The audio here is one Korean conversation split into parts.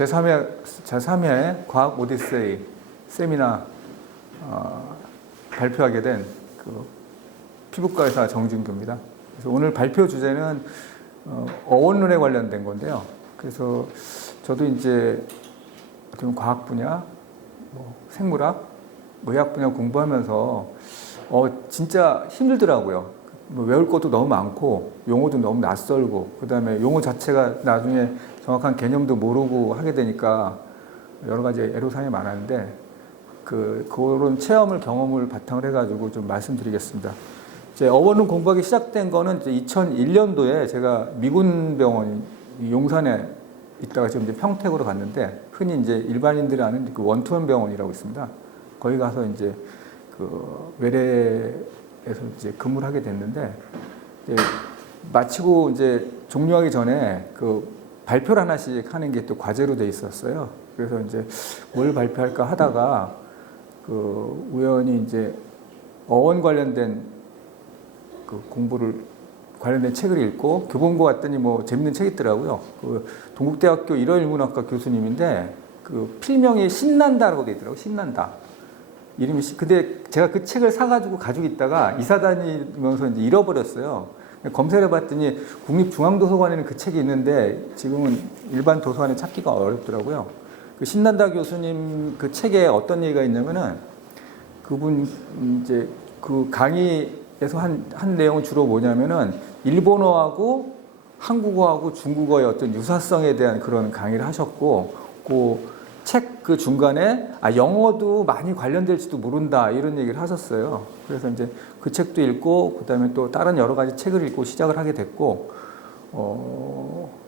제3회 과학 오디세이 세미나 발표하게 된 그 피부과 의사 정진규입니다. 그래서 오늘 발표 주제는 어원론에 관련된 건데요. 그래서 저도 이제 과학 분야, 생물학, 의학 분야 공부하면서 진짜 힘들더라고요. 외울 것도 너무 많고 용어도 너무 낯설고 그다음에 용어 자체가 나중에 정확한 개념도 모르고 하게 되니까 여러 가지 애로사항이 많았는데 그런 경험을 바탕으로 해가지고 좀 말씀드리겠습니다. 이제 어원론 공부하기 시작된 거는 이제 2001년도에 제가 미군 병원 용산에 있다가 지금 이제 평택으로 갔는데 흔히 이제 일반인들이 아는 그 원투원 병원이라고 있습니다. 거기 가서 이제 그 외래에서 이제 근무를 하게 됐는데 이제 마치고 이제 종료하기 전에 그 발표를 하나씩 하는 게 또 과제로 돼 있었어요. 그래서 이제 뭘 발표할까 하다가 그 우연히 이제 어원 관련된 그 공부를 관련된 책을 읽고 교본고 갔더니 재밌는 책이 있더라고요. 그 동국대학교 일어일문학과 교수님인데 그 필명이 신난다라고 돼 있더라고요. 신난다. 이름이 근데 제가 그 책을 사가지고 가지고 있다가 이사 다니면서 이제 잃어버렸어요. 검색을 해봤더니 국립중앙도서관에는 그 책이 있는데 지금은 일반 도서관에 찾기가 어렵더라고요. 그 신난다 교수님 그 책에 어떤 얘기가 있냐면은 그분 이제 그 강의에서 한 내용은 주로 뭐냐면은 일본어하고 한국어하고 중국어의 어떤 유사성에 대한 그런 강의를 하셨고 그 책 그 중간에 영어도 많이 관련될지도 모른다 이런 얘기를 하셨어요. 그래서 이제 그 책도 읽고 그다음에 또 다른 여러 가지 책을 읽고 시작을 하게 됐고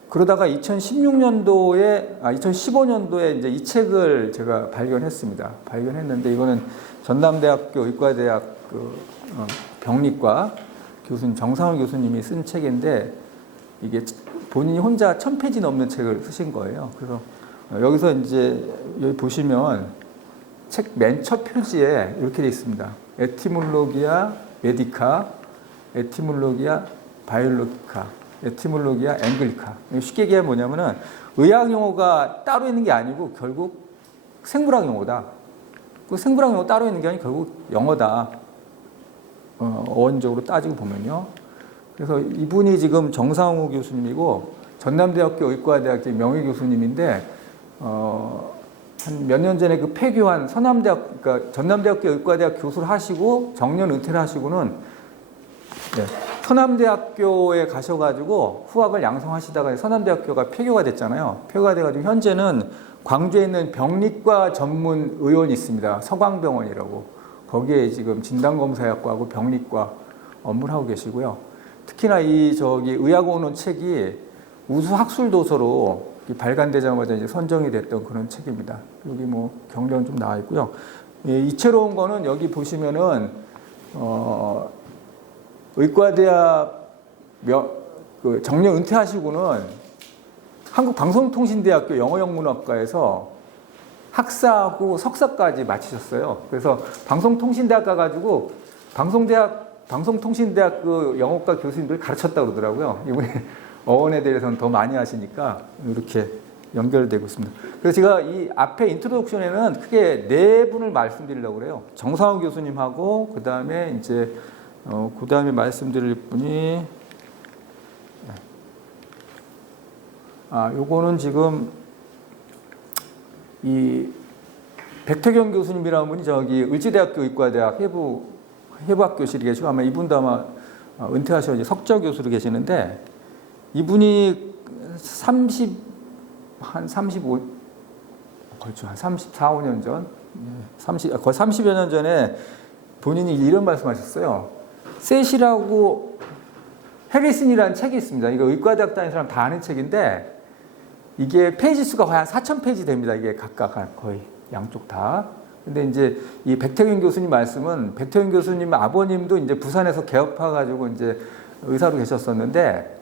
그러다가 2015년도에 이제 이 책을 제가 발견했는데 이거는 전남대학교 의과대학 병리과 교수님 정상훈 교수님이 쓴 책인데 이게 본인이 혼자 1000페이지 넘는 책을 쓰신 거예요. 그래서 여기서 이제 여기 보시면 책 맨 첫 표지에 이렇게 돼 있습니다. 에티몰로기아 메디카, 에티몰로기아 바이올로기카, 에티몰로기아 앵글리카. 쉽게 얘기하면 뭐냐면은 의학 용어가 따로 있는 게 아니고 결국 생물학 용어다. 그 생물학 용어 따로 있는 게 아니고 결국 영어다. 어원적으로 따지고 보면요. 그래서 이분이 지금 정상우 교수님이고 전남대학교 의과대학 명예 교수님인데 한 몇 년 전에 그 폐교한 그러니까 전남대학교 의과대학 교수를 하시고 정년 은퇴를 하시고는 서남대학교에 가셔가지고 후학을 양성하시다가 서남대학교가 폐교가 됐잖아요. 폐교가 돼가지고 현재는 광주에 있는 병리과 전문 의원이 있습니다. 서광병원이라고. 거기에 지금 진단검사학과하고 병리과 업무를 하고 계시고요. 특히나 의학원론 책이 우수 학술 도서로 발간되자마자 이제 선정이 됐던 그런 책입니다. 여기 경력은 좀 나와 있고요. 이채로운 거는 여기 보시면은 의과대학 정년 은퇴하시고는 한국방송통신대학교 영어영문학과에서 학사하고 석사까지 마치셨어요. 그래서 방송통신대학 가가지고 방송통신대학 그 영어과 교수님들 가르쳤다고 그러더라고요. 이분이 어원에 대해서는 더 많이 하시니까 이렇게 연결되고 있습니다. 그래서 제가 이 앞에 인트로덕션에는 크게 네 분을 말씀드리려고 그래요. 정상훈 교수님하고 그 다음에 말씀드릴 분이 요거는 지금 이 백태경 교수님이라는 분이 을지대학교 의과대학 해부학 교실이 계시고 아마 이분도 아마 은퇴하셔서 이제 석좌 교수로 계시는데 이분이 34, 5년 전, 거의 30여 년 전에 본인이 이런 말씀하셨어요. 셋이라고 해리슨이라는 책이 있습니다. 이거 의과대학 다니는 사람 다 아는 책인데 이게 페이지 수가 거의 한 4000페이지 됩니다. 이게 각각 거의 양쪽 다. 근데 이제 이 백태균 교수님 말씀은 백태균 교수님 아버님도 이제 부산에서 개업해가지고 이제 의사로 계셨었는데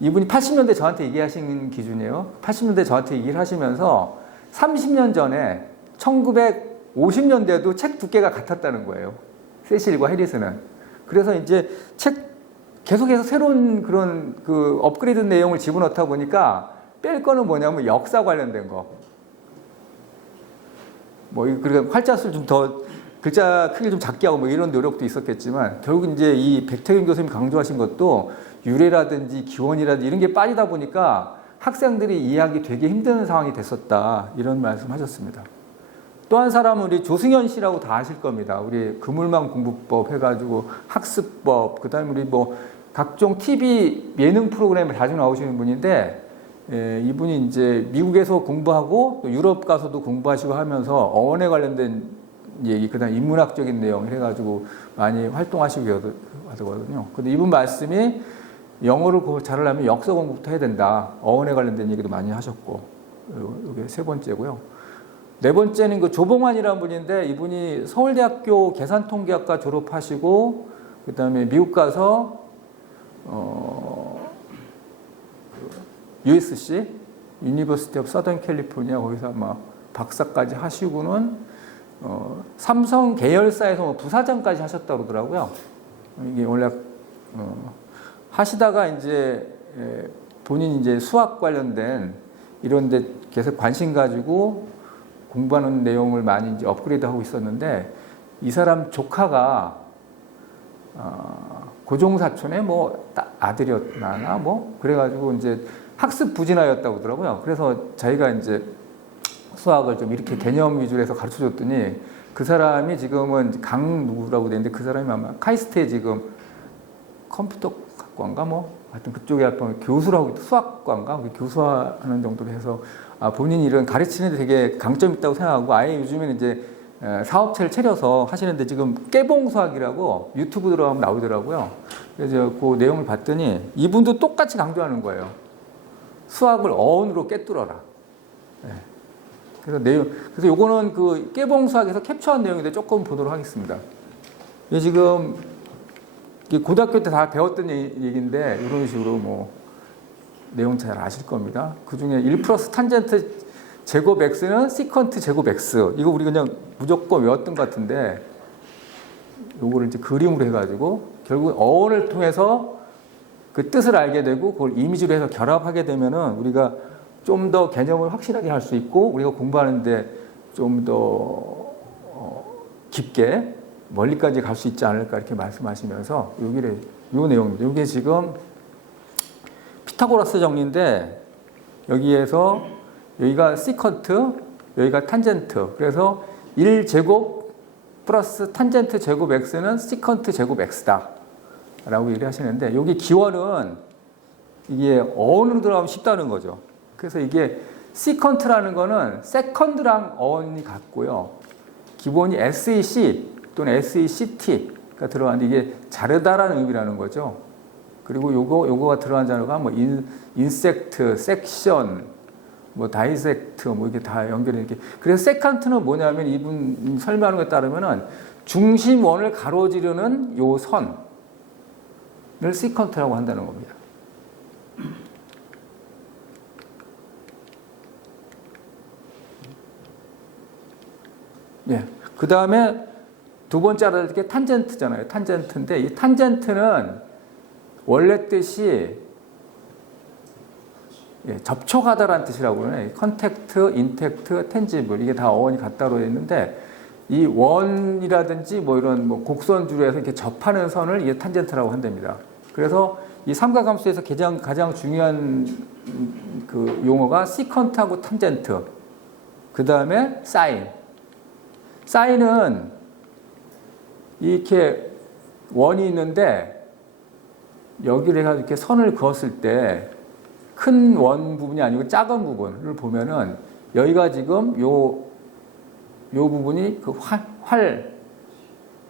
이분이 80년대 저한테 얘기하신 기준이에요. 80년대 저한테 얘기를 하시면서 30년 전에 1950년대도 책 두께가 같았다는 거예요. 세실과 해리스는. 그래서 이제 책 계속해서 새로운 그런 업그레이드 내용을 집어넣다 보니까 뺄 거는 뭐냐면 역사 관련된 거. 뭐 그러니까 활자수를 좀 더 글자 크기 좀 작게 하고 뭐 이런 노력도 있었겠지만 결국 이제 이 백태균 교수님 강조하신 것도 유래라든지 기원이라든지 이런 게 빠지다 보니까 학생들이 이해하기 되게 힘든 상황이 됐었다. 이런 말씀하셨습니다. 또 한 사람은 우리 조승현 씨라고 다 아실 겁니다. 우리 그물망 공부법 해가지고 학습법, 그다음에 우리 뭐 각종 TV 예능 프로그램에 자주 나오시는 분인데, 이분이 이제 미국에서 공부하고 또 유럽 가서도 공부하시고 하면서 어원에 관련된 얘기, 그다음 인문학적인 내용 해가지고 많이 활동하시고 하거든요. 근데 이분 말씀이 영어를 잘하려면 역사 공부부터 해야 된다. 어원에 관련된 얘기도 많이 하셨고, 이게 세 번째고요. 네 번째는 그 조봉환이라는 분인데 이분이 서울대학교 계산통계학과 졸업하시고 그다음에 미국 가서 USC 유니버시티 오브 서던 캘리포니아 거기서 아마 박사까지 하시고는 삼성 계열사에서 뭐 부사장까지 하셨다고 그러더라고요. 이게 원래 하시다가 이제 본인 이제 수학 관련된 이런 데 계속 관심 가지고 공부하는 내용을 많이 이제 업그레이드하고 있었는데 이 사람 조카가 고종사촌의 뭐 아들이었나 뭐 그래가지고 이제 학습 부진하였다고 그러더라고요. 그래서 자기가 이제 수학을 좀 이렇게 개념 위주로 해서 가르쳐 줬더니 그 사람이 지금은 강 누구라고 되는데 그 사람이 아마 카이스트에 지금 컴퓨터 학과인가 뭐 하여튼 그쪽에 교수라고 수학과인가 교수하는 정도로 해서 본인이 이런 가르치는 데 되게 강점 있다고 생각하고 아예 요즘에는 이제 사업체를 차려서 하시는데 지금 깨봉수학이라고 유튜브 들어가면 나오더라고요. 그래서 그 내용을 봤더니 이분도 똑같이 강조하는 거예요. 수학을 어원으로 꿰뚫어라. 네. 그래서 요거는 그 깨봉수학에서 캡처한 내용인데 조금 보도록 하겠습니다. 이게 지금 고등학교 때 다 배웠던 얘기인데 이런 식으로 뭐 내용 잘 아실 겁니다. 그 중에 1 플러스 탄젠트 제곱 x는 시컨트 제곱 x. 이거 우리 그냥 무조건 외웠던 것 같은데 요거를 이제 그림으로 해가지고 결국 어원을 통해서 그 뜻을 알게 되고 그걸 이미지로 해서 결합하게 되면은 우리가 좀 더 개념을 확실하게 할 수 있고 우리가 공부하는데 좀 더 깊게 멀리까지 갈 수 있지 않을까 이렇게 말씀하시면서 요 내용입니다. 이게 지금 피타고라스 정리인데 여기에서 여기가 시컨트, 여기가 탄젠트. 그래서 1제곱 플러스 탄젠트 제곱 x는 시컨트 제곱 x다 라고 얘기를 하시는데 여기 기원은 이게 어원으로 들어가면 쉽다는 거죠. 그래서 이게 시컨트라는 거는 세컨드랑 어원이 같고요. 기본이 SEC 또는 SECT가 들어가는데 이게 자르다라는 의미라는 거죠. 그리고 요거가 들어간 단어가 뭐 인섹트, 섹션, 뭐 다이섹트 뭐 이게 다 연결이 이렇게. 그래서 세컨트는 뭐냐면 이분 설명하는 것에 따르면은 중심원을 가로지르는 요 선을 시컨트라고 한다는 겁니다. 예. 그 다음에 두 번째 알아둘 게 탄젠트잖아요. 탄젠트인데 이 탄젠트는 원래 뜻이 접촉하다라는 뜻이라고 그러네. 컨택트, 인텍트, 텐지블 이게 다 어원이 같다로 있는데 이 원이라든지 뭐 이런 뭐 곡선주로해서 이렇게 접하는 선을 이게 탄젠트라고 한답니다. 그래서 이 삼각함수에서 가장 중요한 그 용어가 시컨트하고 탄젠트. 그 다음에 사인. 사인은 이렇게 원이 있는데 여기를 해가지고 이렇게 선을 그었을 때 큰 원 부분이 아니고 작은 부분을 보면은 여기가 지금 요 부분이 그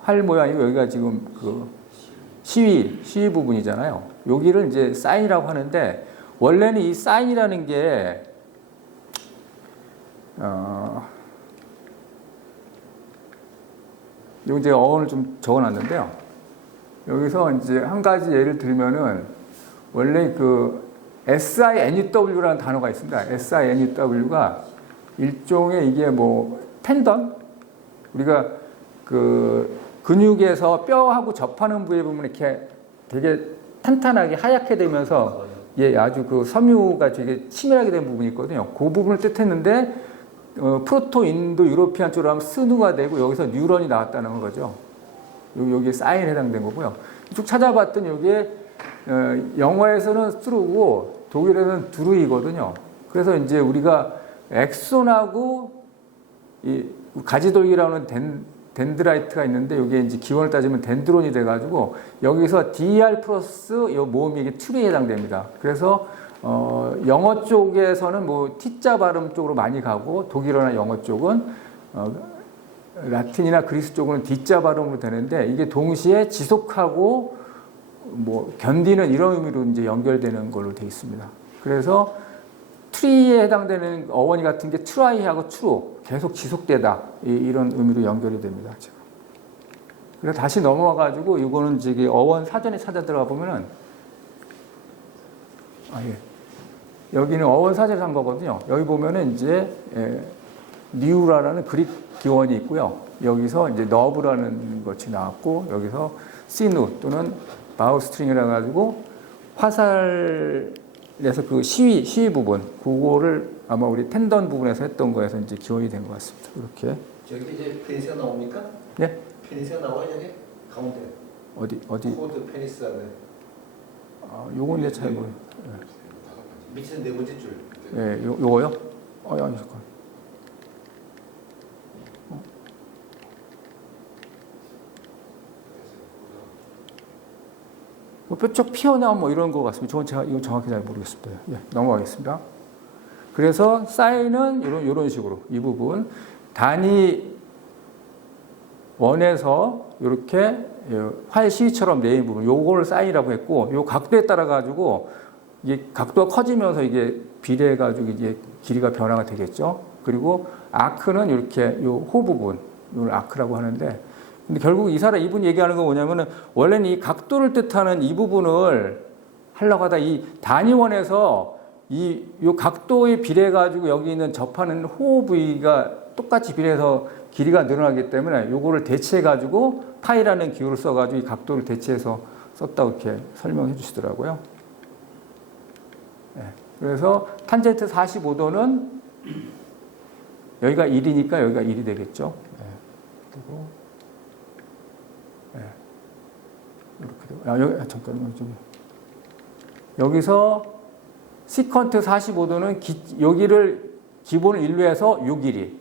활 모양이고 여기가 지금 그 시위 부분이잖아요. 여기를 이제 사인이라고 하는데 원래는 이 사인이라는 게 여기 제가 어원을 좀 적어놨는데요. 여기서 이제 한 가지 예를 들면은 원래 그 SINUW라는 단어가 있습니다. SINUW가 일종의 이게 뭐 텐던 우리가 그 근육에서 뼈하고 접하는 부위에 보면 이렇게 되게 탄탄하게 하얗게 되면서 예, 아주 그 섬유가 되게 치밀하게 된 부분이 있거든요. 그 부분을 뜻했는데 프로토 인도 유로피안 쪽으로 하면 스누가 되고 여기서 뉴런이 나왔다는 거죠. 여기에 사인에 해당된 거고요. 쭉 찾아봤더니 여기에 영어에서는 스루고 독일에서는 두루이거든요. 그래서 이제 우리가 엑손하고 이 가지돌기라는 덴드라이트가 있는데 여기에 이제 기원을 따지면 덴드론이 돼가지고 여기서 DR 플러스 이 모음이 이게 툴에 해당됩니다. 그래서 영어 쪽에서는 뭐 T자 발음 쪽으로 많이 가고 독일어나 영어 쪽은 라틴이나 그리스 쪽은 D자 발음으로 되는데 이게 동시에 지속하고 뭐 견디는 이런 의미로 이제 연결되는 걸로 되어 있습니다. 그래서 트리에 해당되는 어원이 같은 게 트라이하고 트루 계속 지속되다 이런 의미로 연결이 됩니다. 지금. 그래서 다시 넘어와가지고 이거는 저기 어원 사전에 찾아 들어가 보면은 여기는 어원 사전에 한 거거든요. 여기 보면은 이제 니우라라는 그릭 기원이 있고요. 여기서 이제 너브라는 것이 나왔고 여기서 시누 또는 바우스트링이라 가지고 화살에서 그 시위 부분 그거를 아마 우리 텐던 부분에서 했던 거에서 이제 기원이 된 것 같습니다. 이렇게. 저기 이제 페니스가 나옵니까? 네? 페니스가 나와요 여기 가운데. 어디? 코드 페니스 안에. 요건 내 잘 모르. 밑에는 네 번째 줄. 예, 요거요? 아니 잠깐. 뼈쪽 피어나 뭐 이런 것 같습니다. 저건 제가 이거 정확히 잘 모르겠습니다. 예, 넘어가겠습니다. 그래서 사인은 이런 식으로 이 부분 단위 원에서 이렇게 활 시위처럼 내린 부분 요거를 사인이라고 했고 요 각도에 따라 가지고 이게 각도가 커지면서 이게 비례해 가지고 이게 길이가 변화가 되겠죠. 그리고 아크는 이렇게 요 호 부분 이걸 아크라고 하는데 근데 결국 이분 얘기하는 건 뭐냐면은 원래는 이 각도를 뜻하는 이 부분을 하려고 하다 이 단위원에서 요 각도에 비례해 가지고 여기 있는 접하는 호 부위가 똑같이 비례해서 길이가 늘어나기 때문에 요거를 대체해 가지고 파이라는 기호를 써 가지고 이 각도를 대체해서 썼다고 이렇게 설명해 주시더라고요. 네. 그래서 탄젠트 45도는 여기가 1이니까 여기가 1이 되겠죠. 네. 그리고 네. 이렇게 되고 잠깐만 좀 여기서 시컨트 45도는 여기를 기본을 1로 해서 요 길이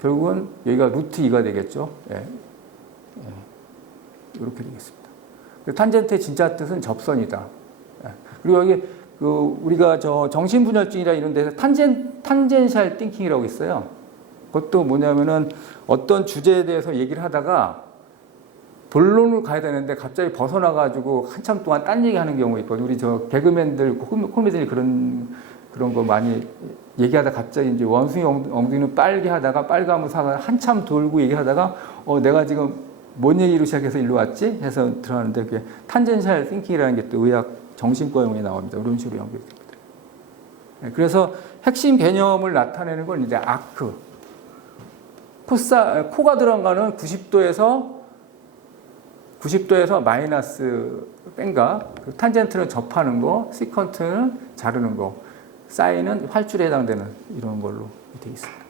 결국은 여기가 루트 2가 되겠죠. 예. 이렇게 되겠습니다. 탄젠트의 진짜 뜻은 접선이다. 예. 그리고 여기 우리가 정신분열증이라 이런 데서 탄젠셜 띵킹이라고 있어요. 그것도 뭐냐면은 어떤 주제에 대해서 얘기를 하다가 본론으로 가야 되는데 갑자기 벗어나가지고 한참 동안 딴 얘기하는 경우가 있거든요. 우리 개그맨들, 코미디언이 그런 거 많이 얘기하다 갑자기 이제 원숭이 엉덩이는 빨개 하다가 빨가면서 한참 돌고 얘기하다가 내가 지금 뭔 얘기로 시작해서 일로 왔지? 해서 들어가는데 그게 탄젠셜 띵킹이라는 게 또 의학 정신과 용어에 나옵니다. 이런 식으로 연결이 됩니다. 그래서 핵심 개념을 나타내는 건 이제 아크. 코가 들어가는 90도에서 마이너스 뺀가, 탄젠트는 접하는 거, 시컨트는 자르는 거, 사인은 활줄에 해당되는 이런 걸로 되어 있습니다.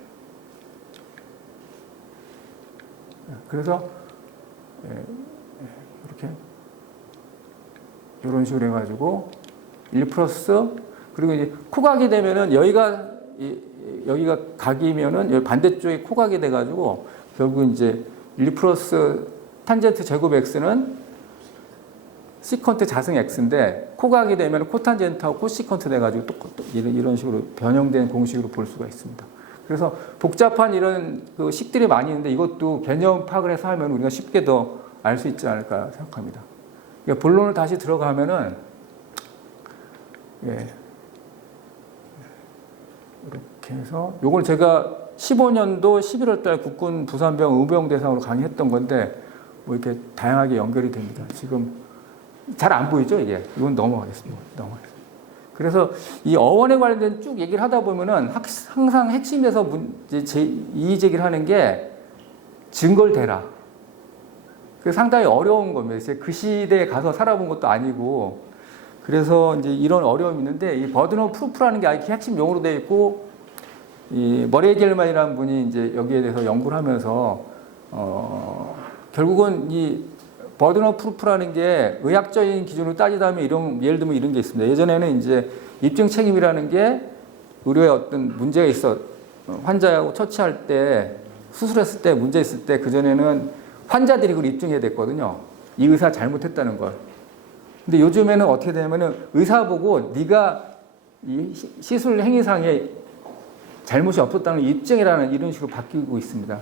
그래서 이렇게 이런 식으로 해가지고 1 플러스 그리고 이제 코각이 되면은 여기가 각이면은 여기 반대쪽이 코각이 돼가지고 결국 이제 1 플러스 탄젠트 제곱 x는 시컨트 자승 x인데 코각이 되면 코탄젠트하고 코시컨트 돼가지고 또 이런 식으로 변형된 공식으로 볼 수가 있습니다. 그래서 복잡한 이런 그 식들이 많이 있는데 이것도 개념 파악을 해서 하면 우리가 쉽게 더 알 수 있지 않을까 생각합니다. 그러니까 본론을 다시 들어가면은 이렇게 해서 요걸 제가 15년도 11월 달 국군 부산병 의병 대상으로 강의했던 건데 뭐 이렇게 다양하게 연결이 됩니다. 지금 잘 안 보이죠, 이게? 이건 넘어가겠습니다. 그래서 이 어원에 관련된 쭉 얘기를 하다 보면은 항상 핵심에서 이의 제기를 하는 게 증거를 대라. 그 상당히 어려운 겁니다. 그 시대에 가서 살아본 것도 아니고 그래서 이제 이런 어려움이 있는데 이 버든 오브 프루프라는 게 아예 핵심 용어로 되어 있고 이 머레이 겔만이라는 분이 이제 여기에 대해서 연구를 하면서 결국은 이 버든 오브 프루프라는 게 의학적인 기준으로 따지자면 이런 예를 들면 이런 게 있습니다. 예전에는 이제 입증 책임이라는 게 의료에 어떤 문제가 있어 환자하고 처치할 때 수술했을 때 문제 있을 때 그전에는 환자들이 그걸 입증해야 됐거든요. 이 의사 잘못했다는 걸. 근데 요즘에는 어떻게 되냐면은 의사 보고 네가 이 시술 행위상에 잘못이 없었다는 입증이라는 이런 식으로 바뀌고 있습니다.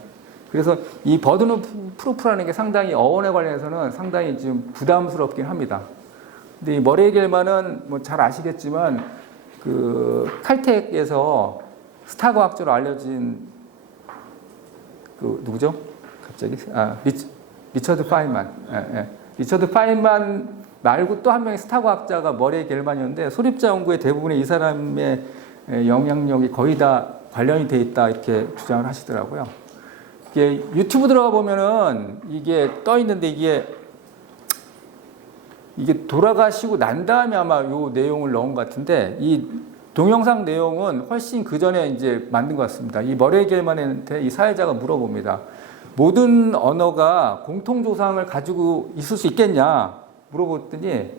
그래서 이 버든 오브 프루프라는 게 상당히 어원에 관련해서는 상당히 좀 부담스럽긴 합니다. 근데 이 머레이 겔만은 뭐 잘 아시겠지만 그 칼텍에서 스타 과학자로 알려진 그 누구죠? 갑자기 리처드 파인만. 예, 예. 리처드 파인만 말고 또 한 명의 스타 과학자가 머레이 겔만이었는데 소립자 연구의 대부분의 이 사람의 영향력이 거의 다 관련이 돼 있다 이렇게 주장을 하시더라고요. 이게 유튜브 들어가 보면은 이게 떠 있는데 이게 돌아가시고 난 다음에 아마 요 내용을 넣은 것 같은데 이 동영상 내용은 훨씬 그 전에 이제 만든 것 같습니다. 이 머레이 겔만한테 이 사회자가 물어봅니다. 모든 언어가 공통조상을 가지고 있을 수 있겠냐 물어봤더니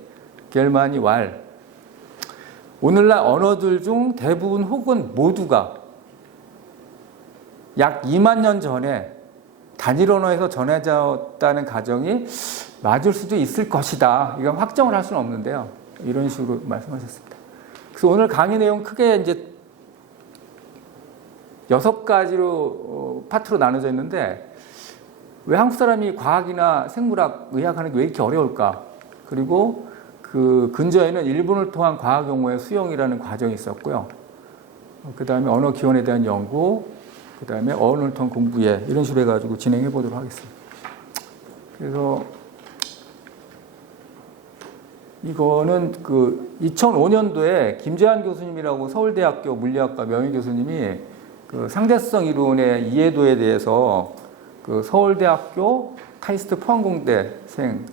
겔만이 오늘날 언어들 중 대부분 혹은 모두가 약 2만 년 전에 단일 언어에서 전해졌다는 가정이 맞을 수도 있을 것이다. 이건 확정을 할 수는 없는데요. 이런 식으로 말씀하셨습니다. 그래서 오늘 강의 내용 크게 이제 6가지로 파트로 나눠져 있는데 왜 한국 사람이 과학이나 생물학, 의학하는 게 왜 이렇게 어려울까? 그리고 그 근저에는 일본을 통한 과학 용어의 수용이라는 과정이 있었고요. 그 다음에 언어 기원에 대한 연구, 그 다음에 언어를 통한 공부에 이런 식으로 해가지고 진행해 보도록 하겠습니다. 그래서 이거는 그 2005년도에 김재환 교수님이라고 서울대학교 물리학과 명예 교수님이 그 상대성 이론의 이해도에 대해서 그 서울대학교 카이스트 포항공대생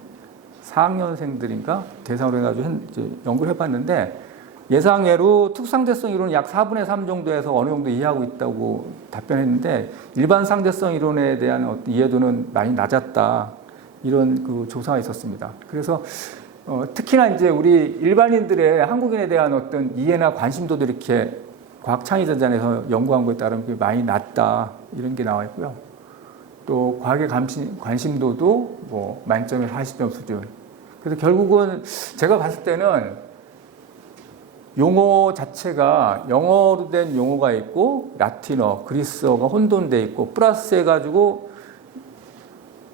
4학년생들인가 대상으로 해가지고 연구를 해봤는데 예상외로 특수상대성 이론은 약 4분의 3 정도에서 어느 정도 이해하고 있다고 답변했는데 일반 상대성 이론에 대한 어떤 이해도는 많이 낮았다 이런 그 조사가 있었습니다. 그래서 특히나 이제 우리 일반인들의 한국인에 대한 어떤 이해나 관심도도 이렇게 과학 창의전단에서 연구한 거에 따르면 많이 낮다 이런 게 나와 있고요. 또 과학의 관심도도 뭐 만점에 40점 수준. 그래서 결국은 제가 봤을 때는 용어 자체가 영어로 된 용어가 있고 라틴어, 그리스어가 혼돈돼 있고 플러스 해가지고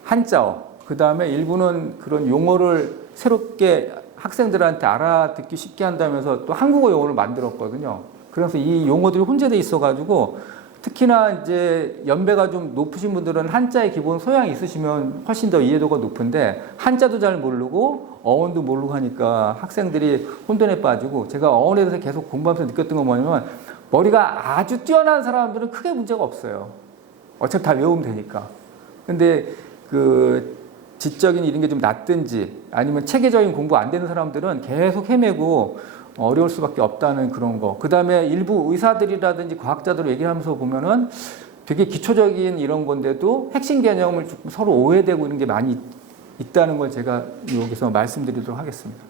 한자어. 그 다음에 일부는 그런 용어를 새롭게 학생들한테 알아듣기 쉽게 한다면서 또 한국어 용어를 만들었거든요. 그래서 이 용어들이 혼재돼 있어가지고 특히나 이제 연배가 좀 높으신 분들은 한자의 기본 소양이 있으시면 훨씬 더 이해도가 높은데 한자도 잘 모르고 어원도 모르고 하니까 학생들이 혼돈에 빠지고 제가 어원에 대해서 계속 공부하면서 느꼈던 건 뭐냐면 머리가 아주 뛰어난 사람들은 크게 문제가 없어요. 어차피 다 외우면 되니까. 근데 그 지적인 이런 게 좀 낮든지 아니면 체계적인 공부 안 되는 사람들은 계속 헤매고 어려울 수밖에 없다는 그런 거. 그 다음에 일부 의사들이라든지 과학자들 얘기를 하면서 보면은 되게 기초적인 이런 건데도 핵심 개념을 조금 서로 오해되고 이런 게 많이 있다는 걸 제가 여기서 말씀드리도록 하겠습니다.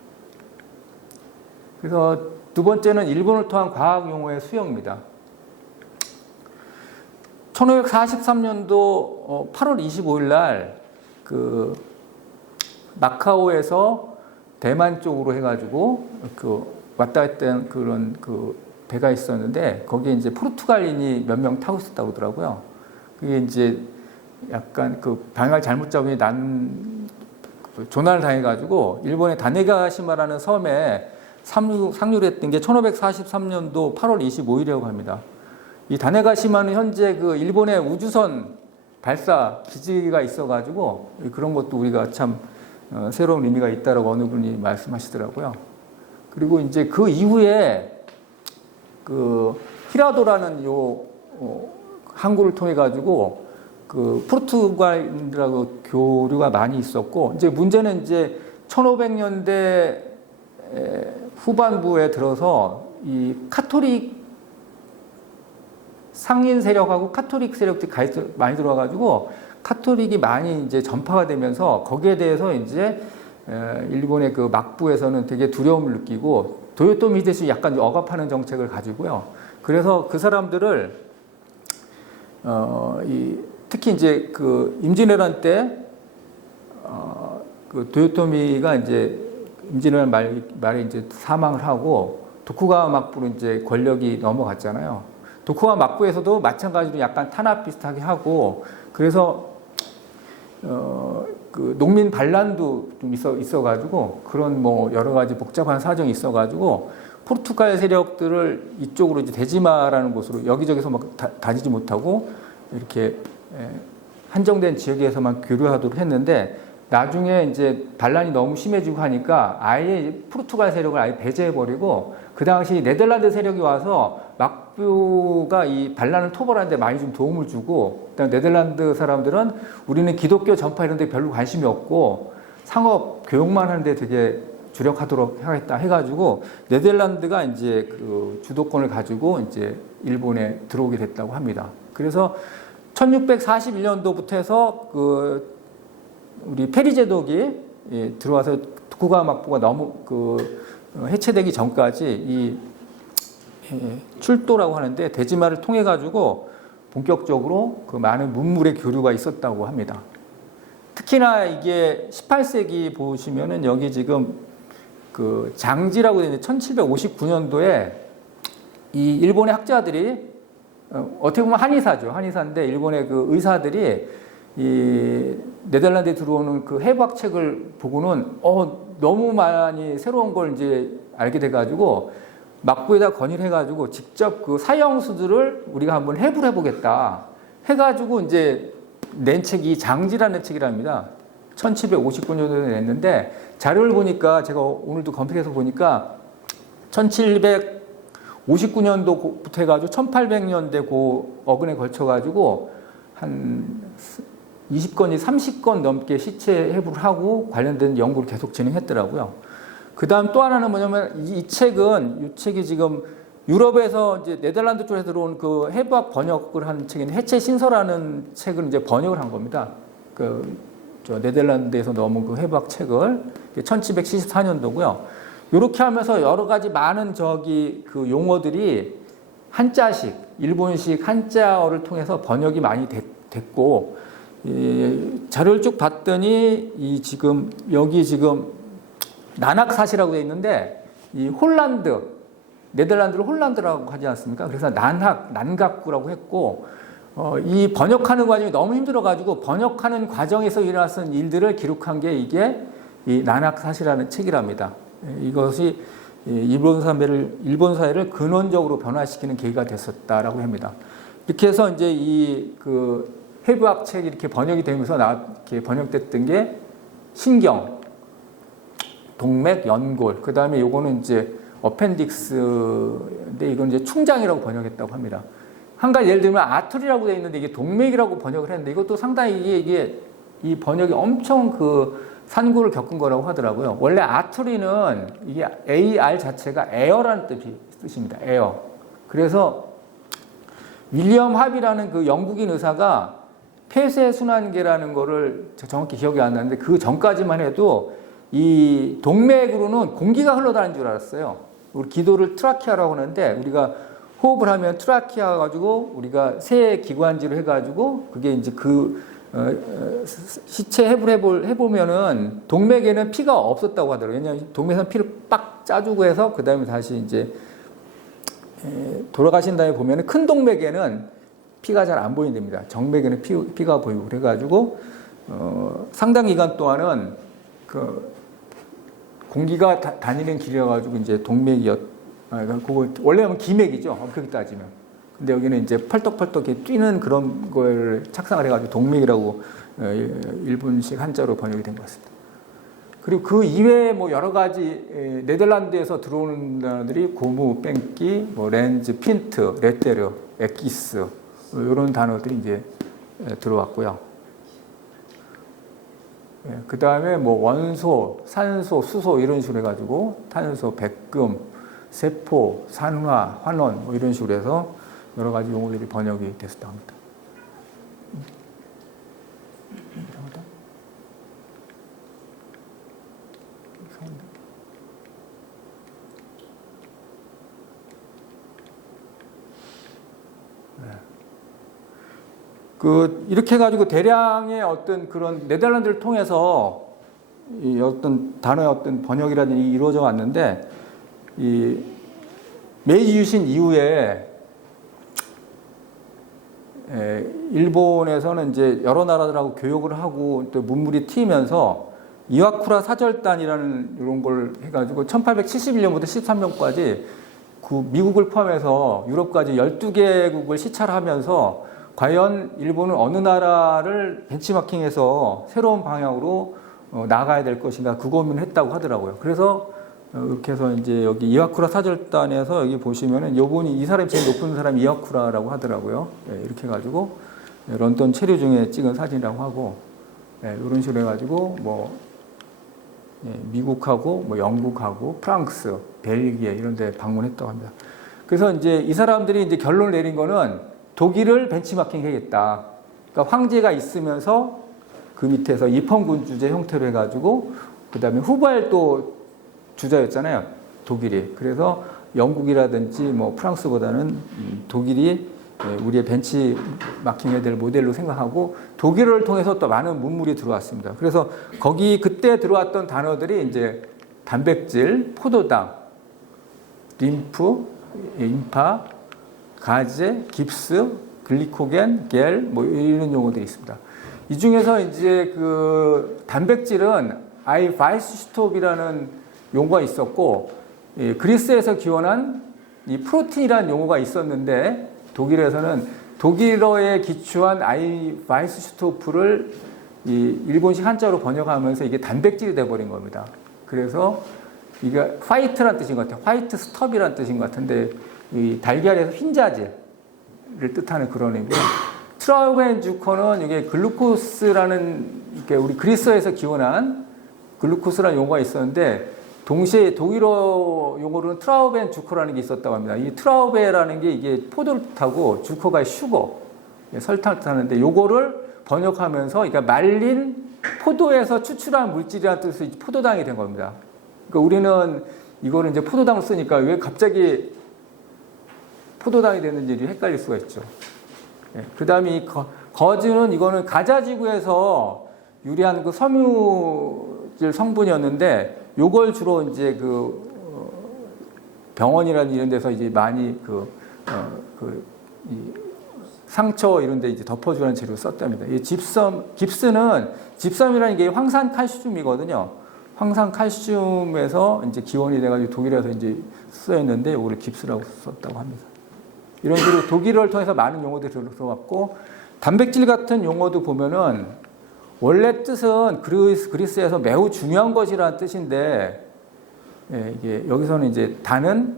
그래서 두 번째는 일본을 통한 과학 용어의 수용입니다. 1543년도 8월 25일 날 그 마카오에서 대만 쪽으로 해가지고 그 왔다 갔던 그런 그 배가 있었는데 거기에 이제 포르투갈인이 몇 명 타고 있었다고 그러더라고요. 그게 이제 약간 그 방향을 잘못 잡으니 조난을 당해가지고 일본의 다네가시마라는 섬에 상륙을 했던 게 1543년도 8월 25일이라고 합니다. 이 다네가시마는 현재 그 일본의 우주선 발사 기지가 있어가지고 그런 것도 우리가 참 새로운 의미가 있다라고 어느 분이 말씀하시더라고요. 그리고 이제 그 이후에 그 히라도라는 항구를 통해 가지고 그 포르투갈인들하고 교류가 많이 있었고 이제 문제는 이제 1500년대 후반부에 들어서 이 카톨릭 상인 세력하고 카톨릭 세력들이 많이 들어와가지고 카톨릭이 많이 이제 전파가 되면서 거기에 대해서 이제 일본의 그 막부에서는 되게 두려움을 느끼고 도요토미 히데시 약간 억압하는 정책을 가지고요. 그래서 그 사람들을 특히 이제 그 임진왜란 때 그 도요토미가 이제 임진왜란 말에 이제 사망을 하고 도쿠가와 막부로 이제 권력이 넘어갔잖아요. 도쿠가와 막부에서도 마찬가지로 약간 탄압 비슷하게 하고 그래서 그 농민 반란도 좀 있어가지고 그런 뭐 여러 가지 복잡한 사정이 있어가지고 포르투갈 세력들을 이쪽으로 이제 데지마라는 곳으로 여기저기서 막 다니지 못하고 이렇게 한정된 지역에서만 교류하도록 했는데 나중에 이제 반란이 너무 심해지고 하니까 아예 포르투갈 세력을 아예 배제해버리고 그 당시 네덜란드 세력이 와서 막부가 이 반란을 토벌하는데 많이 좀 도움을 주고 그다음 네덜란드 사람들은 우리는 기독교 전파 이런 데 별로 관심이 없고 상업 교육만 하는데 되게 주력하도록 하겠다 해가지고 네덜란드가 이제 그 주도권을 가지고 이제 일본에 들어오게 됐다고 합니다. 그래서 1641년도부터 해서 그 우리 페리 제독이 들어와서 도쿠가와 막부가 너무 그 해체되기 전까지 이 출도라고 하는데 데지마를 통해 가지고 본격적으로 그 많은 문물의 교류가 있었다고 합니다. 특히나 이게 18세기 보시면은 여기 지금 그 장지라고 되는 1759년도에 이 일본의 학자들이 어떻게 보면 한의사죠. 한의사인데 일본의 그 의사들이 이 네덜란드에 들어오는 그 해부학 책을 보고는 너무 많이 새로운 걸 이제 알게 돼가지고 막부에다 건의를 해가지고 직접 그 사형수들을 우리가 한번 해부를 해보겠다 해가지고 이제 낸 책이 장지라는 책이랍니다. 1759년도에 냈는데 자료를 보니까 제가 오늘도 검색해서 보니까 1759년도부터 해가지고 1800년대 그 어근에 걸쳐가지고 한 20건이 30건 넘게 시체 해부를 하고 관련된 연구를 계속 진행했더라고요. 그 다음 또 하나는 뭐냐면 이 책이 지금 유럽에서 이제 네덜란드 쪽에서 들어온 그 해부학 번역을 한 책인데 해체 신서라는 책을 이제 번역을 한 겁니다. 저 네덜란드에서 넘은 그 해부학 책을 1774년도고요. 이렇게 하면서 여러 가지 많은 그 용어들이 한자식, 일본식 한자어를 통해서 번역이 많이 됐고 자료를 쭉 봤더니 여기 지금 난학사시라고 되어 있는데 이 네덜란드를 홀란드라고 하지 않습니까? 그래서 난각구라고 했고 이 번역하는 과정이 너무 힘들어가지고 번역하는 과정에서 일어났던 일들을 기록한 게 이게 이 난학사시라는 책이랍니다. 이것이 일본 사회를 근원적으로 변화시키는 계기가 됐었다라고 합니다. 이렇게 해서 이제 그 해부학 책이 이렇게 번역이 되면서 이렇게 번역됐던 게 신경, 동맥, 연골, 그 다음에 요거는 이제 어펜딕스인데 이건 이제 충장이라고 번역했다고 합니다. 한 가지 예를 들면 아틀이라고 되어 있는데 이게 동맥이라고 번역을 했는데 이것도 상당히 이게 이 번역이 엄청 그 산구를 겪은 거라고 하더라고요. 원래 아트리는 이게 AR 자체가 에어라는 뜻입니다. 에어. 그래서 윌리엄 합이라는 그 영국인 의사가 폐쇄순환계라는 거를 정확히 기억이 안 나는데 그 전까지만 해도 이 동맥으로는 공기가 흘러다니는 줄 알았어요. 우리 기도를 트라키아라고 하는데 우리가 호흡을 하면 트라키아 가지고 우리가 새 기관지로 해가지고 그게 이제 시체 해부를 해보면은 동맥에는 피가 없었다고 하더라고요. 왜냐하면 동맥에서 피를 빡 짜주고 해서 그 다음에 다시 이제 돌아가신 다음에 보면은 큰 동맥에는 피가 잘 안 보인답니다. 정맥에는 피가 보이고 그래가지고 상당 기간 동안은 그 공기가 다니는 길이어가지고 이제 그거 원래는 기맥이죠. 엄격히 따지면. 근데 여기는 이제 펄떡펄떡 이렇게 뛰는 그런 걸 착상을 해가지고 동맥이라고 일본식 한자로 번역이 된 것 같습니다. 그리고 그 이외에 뭐 여러 가지 네덜란드에서 들어오는 단어들이 고무, 뺑기, 뭐 렌즈, 핀트, 레테르, 엑기스, 이런 단어들이 이제 들어왔고요. 그 다음에 뭐 원소, 산소, 수소 이런 식으로 해가지고 탄소, 백금, 세포, 산화, 환원 뭐 이런 식으로 해서 여러 가지 용어들이 번역이 됐었다고 합니다. 이렇게 해가지고 대량의 어떤 그런 네덜란드를 통해서 이 어떤 단어의 어떤 번역이라든지 이루어져 왔는데, 이 메이지 유신 이후에 일본에서는 이제 여러 나라들하고 교역을 하고 또 문물이 튀면서 이와쿠라 사절단이라는 이런 걸 해가지고 1871년부터 13년까지 그 미국을 포함해서 유럽까지 12개국을 시찰하면서 과연 일본은 어느 나라를 벤치마킹해서 새로운 방향으로 나가야 될 것인가 그 고민을 했다고 하더라고요. 그래서 이렇게 해서 이제 여기 이와쿠라 사절단에서 여기 보시면은 요분이 이 사람이 제일 높은 사람이 이와쿠라라고 하더라고요. 이렇게 해가지고 런던 체류 중에 찍은 사진이라고 하고, 이런 식으로 해가지고 뭐 미국하고 뭐 영국하고 프랑스, 벨기에 이런 데 방문했다고 합니다. 그래서 이제 이 사람들이 이제 결론을 내린 거는 독일을 벤치마킹 해야겠다. 그러니까 황제가 있으면서 그 밑에서 입헌군주제 형태로 해가지고 그 다음에 후발 또 주자였잖아요. 독일이. 그래서 영국이라든지 뭐 프랑스보다는 독일이 우리의 벤치마킹 해야 될 모델로 생각하고 독일을 통해서 또 많은 문물이 들어왔습니다. 그래서 거기 그때 들어왔던 단어들이 이제 단백질, 포도당, 림프, 인파, 가제, 깁스, 글리코겐, 겔, 뭐 이런 용어들이 있습니다. 이 중에서 이제 그 단백질은 아이바이스슈톱이라는 용어가 있었고, 그리스에서 기원한 이 프로틴이라는 용어가 있었는데, 독일에서는 독일어에 기초한 아이바이스슈토프를 이 일본식 한자로 번역하면서 이게 단백질이 돼버린 겁니다. 그래서 이게 화이트란 뜻인 것 같아요. 화이트 스톱이란 뜻인 것 같은데, 이 달걀에서 흰자질을 뜻하는 그런 의미고요. 트라우벤주커는 이게 글루코스라는, 이렇게 우리 그리스어에서 기원한 글루코스라는 용어가 있었는데, 동시에 독일어 용어로는 트라우벤주커라는 게 있었다고 합니다. 이 트라우베라는 게 이게 포도를 뜻하고 주커가 슈거, 설탕을 뜻하는데, 요거를 번역하면서 그러니까 말린 포도에서 추출한 물질이라는 뜻으로 포도당이 된 겁니다. 그러니까 우리는 이거를 이제 포도당을 쓰니까 왜 갑자기 포도당이 됐는지 헷갈릴 수가 있죠. 그 다음에 이 거즈는 이거는 가자지구에서 유래한 그 섬유질 성분이었는데, 요걸 주로 이제 그 병원이라는 이런 데서 이제 많이 이 상처 이런 데 이제 덮어주는 재료로 썼답니다. 이 집섬이라는 게 황산칼슘이거든요. 황산칼슘에서 이제 기원이 돼가지고 독일에서 이제 쓰였는데, 요거를 깁스라고 썼다고 합니다. 이런 식으로 독일어를 통해서 많은 용어들이 들어왔고, 단백질 같은 용어도 보면은 원래 뜻은 그리스에서 매우 중요한 것이라는 뜻인데, 이게 여기서는 이제 단은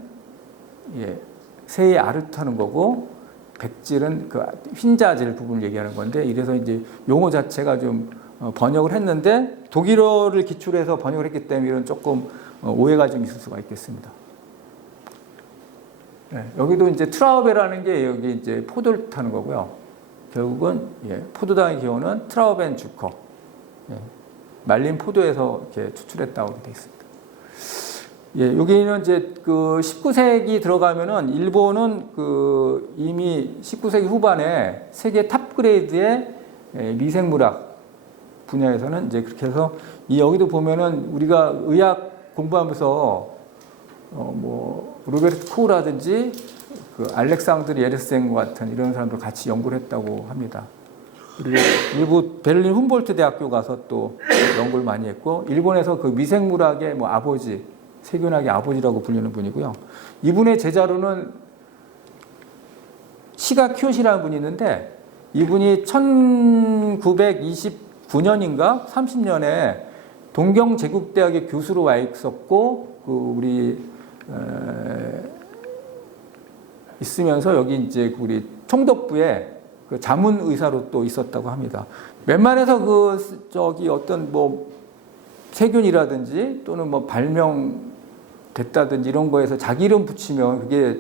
새의 알을 뜻하는 거고, 백질은 그 흰자질 부분을 얘기하는 건데, 이래서 이제 용어 자체가 좀 번역을 했는데, 독일어를 기초로 해서 번역을 했기 때문에 이런 조금 오해가 좀 있을 수가 있겠습니다. 여기도 이제 트라우베라는 게 여기 이제 포도를 뜻하는 거고요. 결국은 포도당의 기원은 트라우벤 주커, 말린 포도에서 이렇게 추출했다고 되어 있습니다. 여기는 이제 그 19세기 들어가면은 일본은 그 이미 19세기 후반에 세계 탑 그레이드의 미생물학 분야에서는 이제 그렇게 해서 여기도 보면은 우리가 의학 공부하면서 뭐 로베르트 코우라든지 그 알렉산드르 예르센 같은 이런 사람들 같이 연구를 했다고 합니다. 그리고 일부 베를린 훔볼트 대학교 가서 또 연구를 많이 했고, 일본에서 그 미생물학의 뭐 아버지, 세균학의 아버지라고 불리는 분이고요. 이분의 제자로는 시가 키요시라는 분이 있는데, 이분이 1929년인가 30년에 동경제국대학의 교수로 와 있었고, 그 우리 있으면서 여기 이제 우리 총독부에 그 그 자문 의사로 또 있었다고 합니다. 웬만해서 그 저기 어떤 뭐 세균이라든지 또는 뭐 발명됐다든지 이런 거에서 자기 이름 붙이면 그게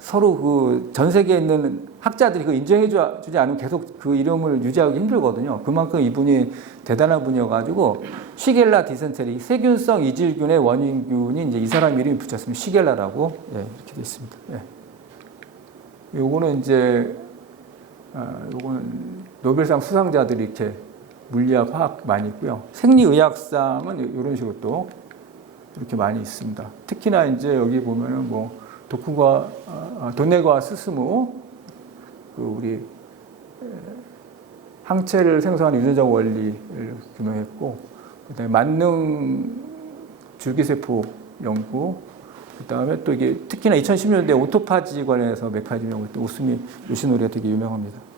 서로 그 전 세계에 있는 학자들이 그 인정해 주지 않으면 계속 그 이름을 유지하기 힘들거든요. 그만큼 이분이 대단한 분이어가지고 쉬겔라 디센테리 세균성 이질균의 원인균이 이제 이 사람 이름이 붙였으면 쉬겔라라고 이렇게 되어 있습니다. 요거는 이제 요거는 노벨상 수상자들이 이렇게 물리학, 화학 많이 있고요. 생리의학상은 이런 식으로 또 이렇게 많이 있습니다. 특히나 이제 여기 보면은 뭐 도네가 스스무 그 우리 항체를 생성하는 유전적 원리를 규명했고, 그다음에 만능 줄기세포 연구, 그다음에 또 이게 특히나 2010년대 오토파지 관련해서 메커니즘 연구, 오스미 요시노리가 되게 유명합니다.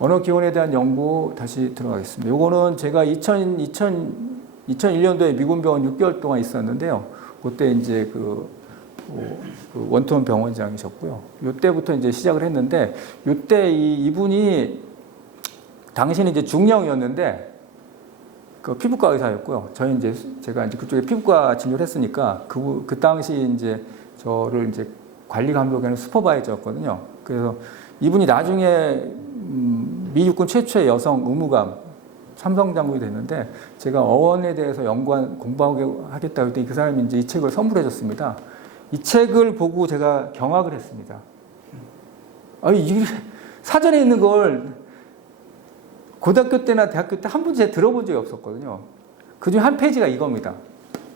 언어 기원에 대한 연구 다시 들어가겠습니다. 요거는 제가 2001년도에 미군 병원 6개월 동안 있었는데요. 그때 이제 그 원톤 병원장이셨고요. 요때부터 이제 시작을 했는데, 요때 이분이 당시는 이제 중령이었는데, 그 피부과 의사였고요. 제가 이제 그쪽에 피부과 진료를 했으니까, 그 당시 이제 저를 이제 관리 감독하는 슈퍼바이저였거든요. 그래서 이분이 나중에 미 육군 최초의 여성 의무감 삼성 장군이 됐는데, 제가 어원에 대해서 공부하겠다고 했더니 그 사람이 이제 이 책을 선물해 줬습니다. 이 책을 보고 제가 경악을 했습니다. 아니, 사전에 있는 걸 고등학교 때나 대학교 때 한 번도 제가 들어본 적이 없었거든요. 그중에 한 페이지가 이겁니다.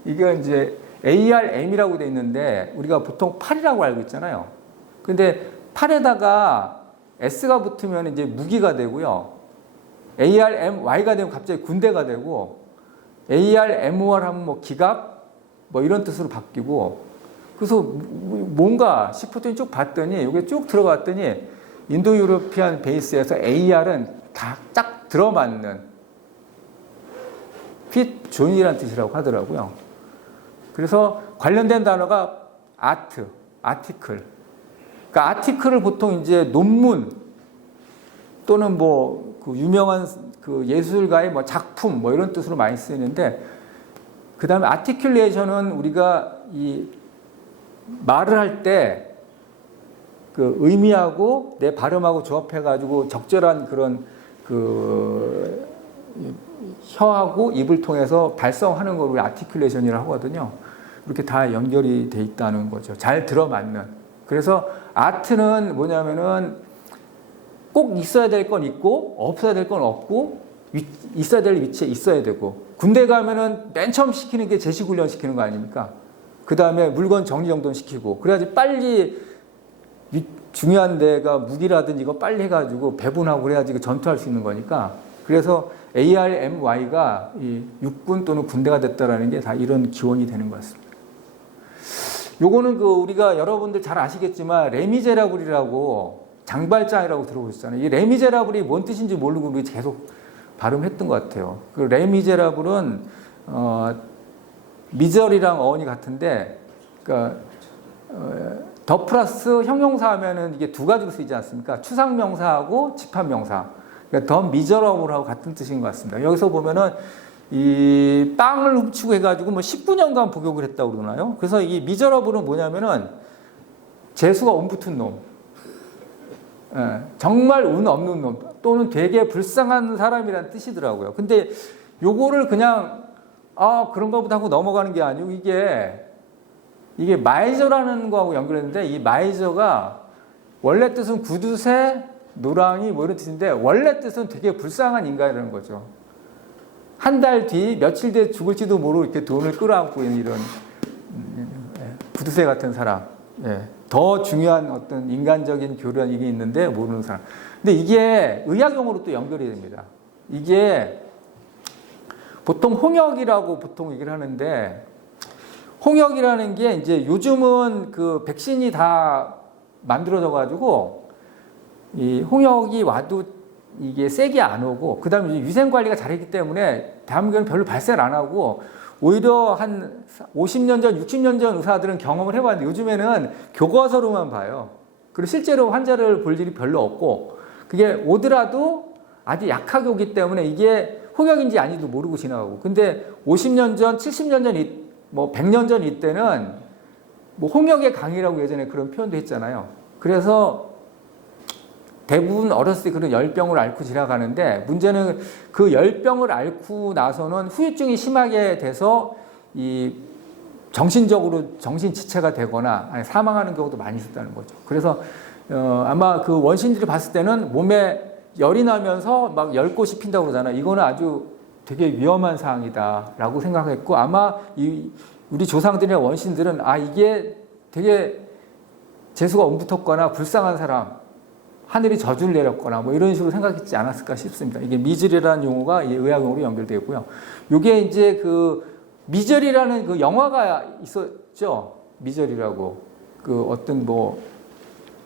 이게 이제 ARM이라고 돼 있는데, 우리가 보통 팔이라고 알고 있잖아요. 근데 팔에다가 S가 붙으면 이제 무기가 되고요. ARMY가 되면 갑자기 군대가 되고, ARMOR 하면 뭐 기갑, 뭐 이런 뜻으로 바뀌고, 그래서 뭔가 싶었더니 쭉 봤더니, 이게 쭉 들어갔더니, 인도 유로피안 베이스에서 AR은 다 딱 들어맞는, fit join이라는 뜻이라고 하더라고요. 그래서 관련된 단어가 아티클. 그러니까 아티클을 보통 이제 논문 또는 뭐 그 유명한 그 예술가의 뭐 작품 뭐 이런 뜻으로 많이 쓰이는데, 그 다음에 아티큘레이션은 우리가 이 말을 할 때 그 의미하고 내 발음하고 조합해가지고 적절한 그런 그 혀하고 입을 통해서 발성하는 걸 우리 아티큘레이션이라고 하거든요. 이렇게 다 연결이 돼 있다는 거죠. 잘 들어맞는. 그래서 아트는 뭐냐면은 꼭 있어야 될 건 있고 없어야 될 건 없고 있어야 될 위치에 있어야 되고, 군대 가면은 맨 처음 시키는 게 제시훈련 시키는 거 아닙니까? 그 다음에 물건 정리정돈 시키고, 그래야지 빨리 중요한 데가 무기라든지 이거 빨리 해가지고 배분하고 그래야지 전투할 수 있는 거니까. 그래서 ARMY가 이 육군 또는 군대가 됐다라는 게 다 이런 기원이 되는 것 같습니다. 요거는 그 우리가 여러분들 잘 아시겠지만 레미제라블이라고 장발장이라고 들어보셨잖아요. 이 레미제라블이 뭔 뜻인지 모르고 우리 계속 발음했던 것 같아요. 그 레미제라블은 미저리랑 어원이 같은데, 그러니까 더 플러스 형용사 하면은 이게 두 가지로 쓰이지 않습니까? 추상명사하고 집합명사. 그러니까 더 미저러블하고 같은 뜻인 것 같습니다. 여기서 보면은 이 빵을 훔치고 해가지고 뭐 19년간 복역을 했다고 그러나요? 그래서 이 미저러블은 뭐냐면은 재수가 운 붙은 놈. 정말 운 없는 놈 또는 되게 불쌍한 사람이라는 뜻이더라고요. 근데 요거를 그냥 그런가 보다 하고 넘어가는 게 아니고, 이게 마이저라는 거하고 연결했는데, 이 마이저가 원래 뜻은 구두쇠, 노랑이 뭐 이런 뜻인데, 원래 뜻은 되게 불쌍한 인간이라는 거죠. 한 달 뒤, 며칠 뒤에 죽을지도 모르고 이렇게 돈을 끌어안고 있는 이런 구두쇠 같은 사람. 더 중요한 어떤 인간적인 교류한 일이 있는데 모르는 사람. 근데 이게 의학용어로 또 연결이 됩니다. 이게 보통 홍역이라고 보통 얘기를 하는데, 홍역이라는 게 이제 요즘은 그 백신이 다 만들어져 가지고 이 홍역이 와도 이게 세게 안 오고, 그 다음에 위생 관리가 잘했기 때문에 대한민국은 별로 발생을 안 하고, 오히려 한 50년 전, 60년 전 의사들은 경험을 해봤는데 요즘에는 교과서로만 봐요. 그리고 실제로 환자를 볼 일이 별로 없고 그게 오더라도 아주 약하게 오기 때문에 이게 홍역인지 아닌지도 모르고 지나가고. 근데 50년 전, 70년 전, 뭐 100년 전 이때는 뭐 홍역의 강이라고 예전에 그런 표현도 했잖아요. 그래서 대부분 어렸을 때 그런 열병을 앓고 지나가는데 문제는 그 열병을 앓고 나서는 후유증이 심하게 돼서 이 정신적으로 정신지체가 되거나 아니 사망하는 경우도 많이 있었다는 거죠. 그래서 아마 그 원신들이 봤을 때는 몸에 열이 나면서 막 열꽃이 핀다고 그러잖아요. 이거는 아주 되게 위험한 사항이다라고 생각했고 아마 우리 조상들이나 원신들은 이게 되게 재수가 엉붙었거나 불쌍한 사람, 하늘이 저주를 내렸거나 뭐 이런 식으로 생각했지 않았을까 싶습니다. 이게 미절이라는 용어가 의학 용어로 연결되고요. 이게 이제 그 미절이라는 그 영화가 있었죠. 미절이라고 그 어떤 뭐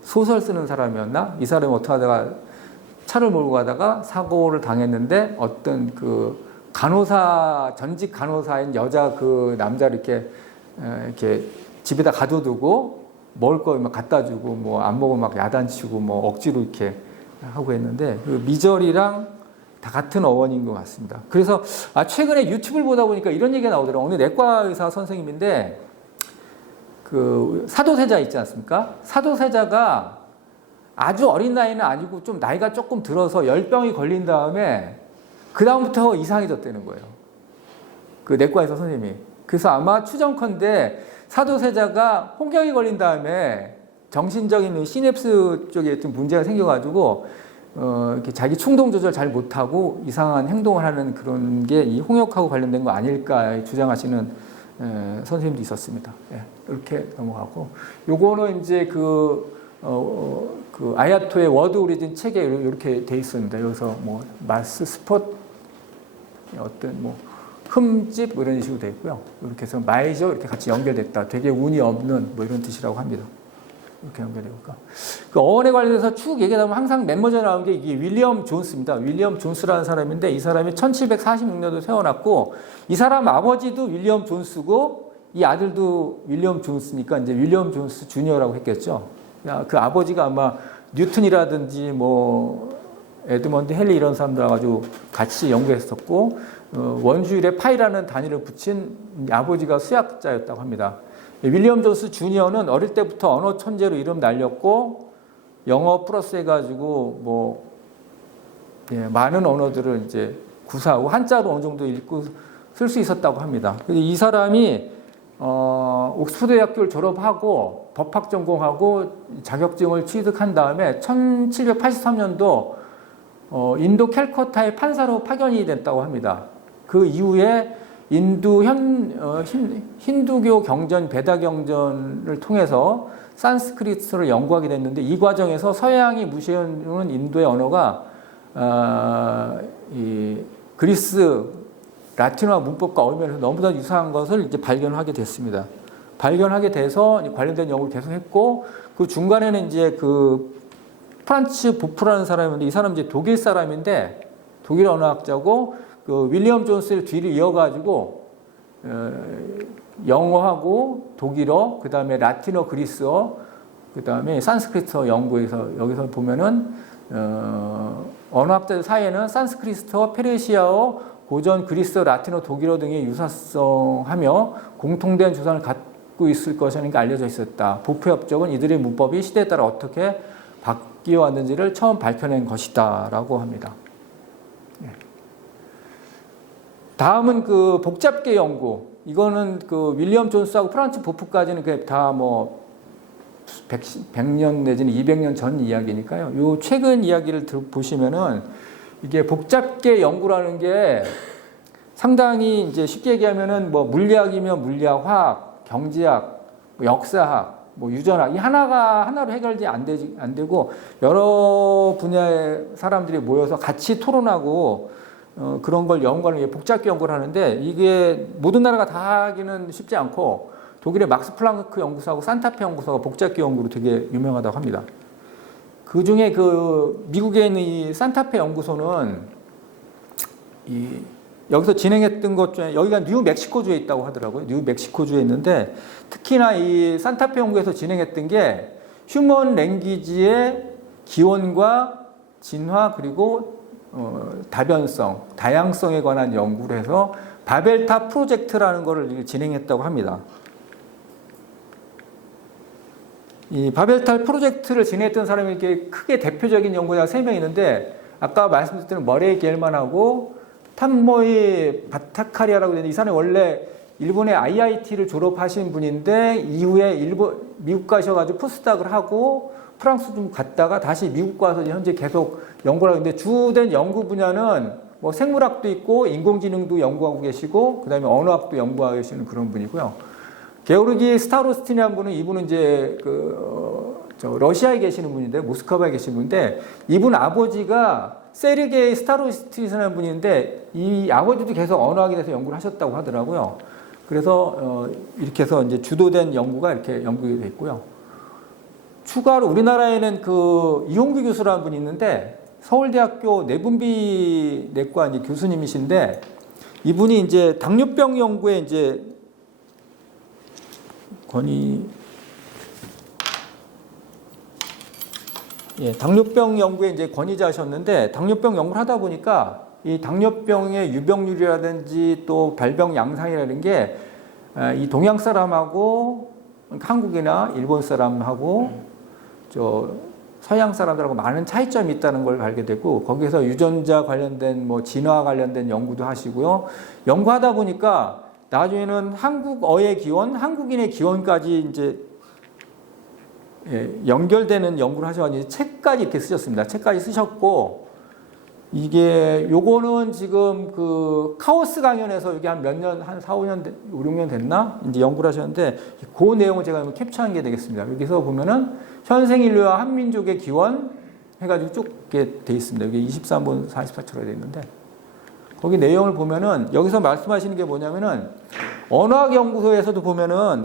소설 쓰는 사람이었나? 이 사람이 어떻게 하다가 차를 몰고 가다가 사고를 당했는데 어떤 그 간호사 전직 간호사인 여자 그 남자를 이렇게 집에다 가둬두고 먹을 거 막 갖다 주고 뭐 안 먹으면 막 야단치고 뭐 억지로 이렇게 하고 했는데 그 미절이랑 다 같은 어원인 것 같습니다. 그래서 최근에 유튜브를 보다 보니까 이런 얘기가 나오더라고요. 오늘 내과 의사 선생님인데 그 사도세자 있지 않습니까? 사도세자가 아주 어린 나이는 아니고 좀 나이가 조금 들어서 열병이 걸린 다음에 그 다음부터 이상해졌다는 거예요. 그 내과 의사 선생님이. 그래서 아마 추정컨대 사도세자가 홍역이 걸린 다음에 정신적인 시냅스 쪽에 좀 문제가 생겨가지고 이렇게 자기 충동 조절 잘 못하고 이상한 행동을 하는 그런 게 이 홍역하고 관련된 거 아닐까 주장하시는 선생님도 있었습니다. 예, 이렇게 넘어가고 요거는 이제 그 아야토의 워드 오리진 책에 이렇게 돼 있습니다. 여기서 뭐 마스 스폿 어떤 뭐 흠집 뭐 이런 식으로 되어 있고요. 이렇게 해서 마이저 이렇게 같이 연결됐다. 되게 운이 없는 뭐 이런 뜻이라고 합니다. 이렇게 연결되니까. 그 어원에 관련해서 쭉 얘기하다 보면 항상 맨 먼저 나온 게 이게 윌리엄 존스입니다. 윌리엄 존스라는 사람인데 이 사람이 1746년도 태어났고 이 사람 아버지도 윌리엄 존스고 이 아들도 윌리엄 존스니까 이제 윌리엄 존스 주니어라고 했겠죠. 그 아버지가 아마 뉴턴이라든지 뭐 에드먼드 헨리 이런 사람들 와가지고 같이 연구했었고 원주율에 파이라는 단위를 붙인 아버지가 수학자였다고 합니다. 윌리엄 존스 주니어는 어릴 때부터 언어 천재로 이름 날렸고 영어 플러스 해가지고 뭐 많은 언어들을 이제 구사하고 한자로 어느 정도 읽고 쓸 수 있었다고 합니다. 이 사람이 옥스퍼드 대학교를 졸업하고 법학 전공하고 자격증을 취득한 다음에 1783년도 인도 캘커타의 판사로 파견이 됐다고 합니다. 그 이후에 인도 힌두교 경전, 베다 경전을 통해서 산스크리트를 연구하게 됐는데 이 과정에서 서양이 무시해오는 인도의 언어가 이 그리스 라틴어 문법과 어울리면서 너무나 유사한 것을 이제 발견하게 됐습니다. 발견하게 돼서 관련된 연구를 계속했고 그 중간에는 이제 그 프란츠 보프라는 사람인데 이 사람 이제 독일 사람인데 독일 언어학자고 그 윌리엄 존스를 뒤를 이어가지고 영어하고 독일어, 그 다음에 라틴어, 그리스어, 그 다음에 산스크리트어 연구에서 여기서 보면은 언어학자들 사이에는 산스크리트어, 페르시아어, 고전 그리스어, 라틴어, 독일어 등의 유사성하며 공통된 주산을 갖고 있을 것이라는 게 알려져 있었다. 보프협적은 이들의 문법이 시대에 따라 어떻게 바뀌어 왔는지를 처음 밝혀낸 것이다라고 합니다. 다음은 그 복잡계 연구. 이거는 그 윌리엄 존스하고 프란츠 보프까지는 그게 다 뭐 100년 내지는 200년 전 이야기니까요. 요 최근 이야기를 보시면은 이게 복잡계 연구라는 게 상당히 이제 쉽게 얘기하면은 뭐 물리학이면 물리학, 화학, 경제학, 뭐 역사학, 뭐 유전학 이 하나로 해결이 안 되고 여러 분야의 사람들이 모여서 같이 토론하고 그런 걸 연구하는 게 복잡계 연구를 하는데 이게 모든 나라가 다 하기는 쉽지 않고 독일의 막스 플랑크 연구소하고 산타페 연구소가 복잡계 연구로 되게 유명하다고 합니다. 그 중에 그 미국에 있는 이 산타페 연구소는 여기서 진행했던 것 중에 여기가 뉴멕시코주에 있다고 하더라고요. 뉴멕시코주에 있는데 특히나 이 산타페 연구에서 진행했던 게 휴먼 랭귀지의 기원과 진화 그리고 다변성, 다양성에 관한 연구를 해서 바벨탑 프로젝트라는 것을 진행했다고 합니다. 이 바벨탑 프로젝트를 진행했던 사람이 이렇게 크게 대표적인 연구자가 3명 있는데 아까 말씀드렸던 머레이 겔만하고 탐모이 바타카리아라고 되는데 이 사람이 원래 일본의 IIT를 졸업하신 분인데 이후에 미국 가셔가지고 포스닥을 하고 프랑스 좀 갔다가 다시 미국 가서 현재 계속 연구를 하는데 주된 연구 분야는 뭐 생물학도 있고 인공지능도 연구하고 계시고 그다음에 언어학도 연구하고 계시는 그런 분이고요. 게오르기 스타로스틴이라는 분은 이분은 이제 러시아에 계시는 분인데 모스크바에 계시는 분인데 이분 아버지가 세르게이 스타로스틴이라는 분인데 이 아버지도 계속 언어학에 대해서 연구를 하셨다고 하더라고요. 그래서 이렇게 해서 이제 주도된 연구가 이렇게 연구가 돼 있고요. 추가로 우리나라에는 그 이홍규 교수라는 분이 있는데 서울대학교 내분비 내과 이제 교수님이신데 이분이 이제 당뇨병 연구에 이제 당뇨병 연구에 이제 권위자셨는데 당뇨병 연구를 하다 보니까 이 당뇨병의 유병률이라든지 또 발병 양상이라는 게 이 동양 사람하고 한국이나 일본 사람하고 서양 사람들하고 많은 차이점이 있다는 걸 알게 되고 거기에서 유전자 관련된 뭐 진화 관련된 연구도 하시고요. 연구하다 보니까 나중에는 한국어의 기원, 한국인의 기원까지 이제 연결되는 연구를 하셔가지고 책까지 이렇게 쓰셨습니다. 책까지 쓰셨고 이게 요거는 지금 그 카오스 강연에서 이게 한 몇 년, 한 4, 5년, 5, 6년 됐나? 이제 연구를 하셨는데 그 내용을 제가 캡처한 게 되겠습니다. 여기서 보면은 현생인류와 한민족의 기원 해가지고 쭉 이렇게 돼 있습니다. 여기 23분 44초로 돼 있는데 거기 내용을 보면은 여기서 말씀하시는 게 뭐냐면은 언어학연구소에서도 보면은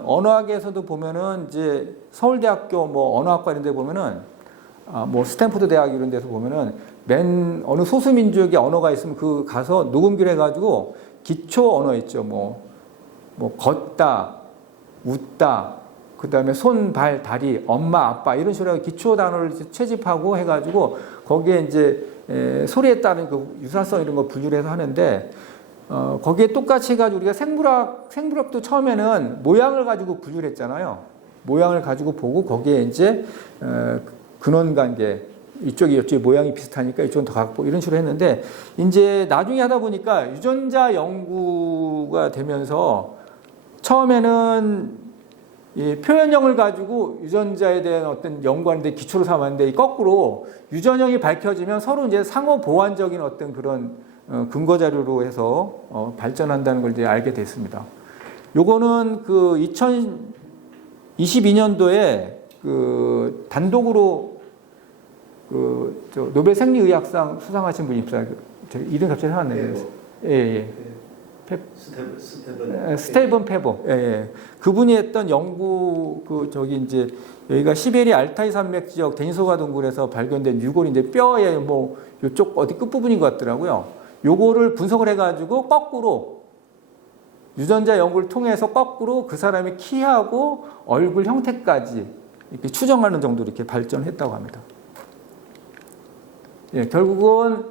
이제 서울대학교 뭐 언어학과 이런 데 보면은 뭐 스탠포드 대학 이런 데서 보면은 맨 어느 소수민족의 언어가 있으면 그 가서 녹음기를 해가지고 기초 언어 있죠. 뭐 걷다, 웃다, 그 다음에 손, 발, 다리, 엄마, 아빠 이런 식으로 기초 단어를 채집하고 해가지고 거기에 이제 소리에 따른 그 유사성 이런 거 분류를 해서 하는데 거기에 똑같이 해가지고 우리가 생물학도 처음에는 모양을 가지고 분류를 했잖아요. 모양을 가지고 보고 거기에 이제 근원관계 이쪽이 모양이 비슷하니까 이쪽은 더 갖고 이런 식으로 했는데 이제 나중에 하다 보니까 유전자 연구가 되면서 처음에는 이 표현형을 가지고 유전자에 대한 어떤 연구하는데 기초로 삼았는데 거꾸로 유전형이 밝혀지면 서로 이제 상호 보완적인 어떤 그런 근거 자료로 해서 발전한다는 걸 이제 알게 됐습니다. 요거는 그 2022년도에 그 단독으로 노벨 생리의학상 수상하신 분이 있어요. 이름 갑자기 생각나네요. 예. 스테븐 페보. 예. 그분이 했던 연구 이제 여기가 시베리아 알타이 산맥 지역 데니소가 동굴에서 발견된 유골이 이제 뼈의 뭐 이쪽 어디 끝 부분인 것 같더라고요. 요거를 분석을 해가지고 거꾸로 유전자 연구를 통해서 거꾸로 그 사람의 키하고 얼굴 형태까지 이렇게 추정하는 정도로 이렇게 발전했다고 합니다. 예, 결국은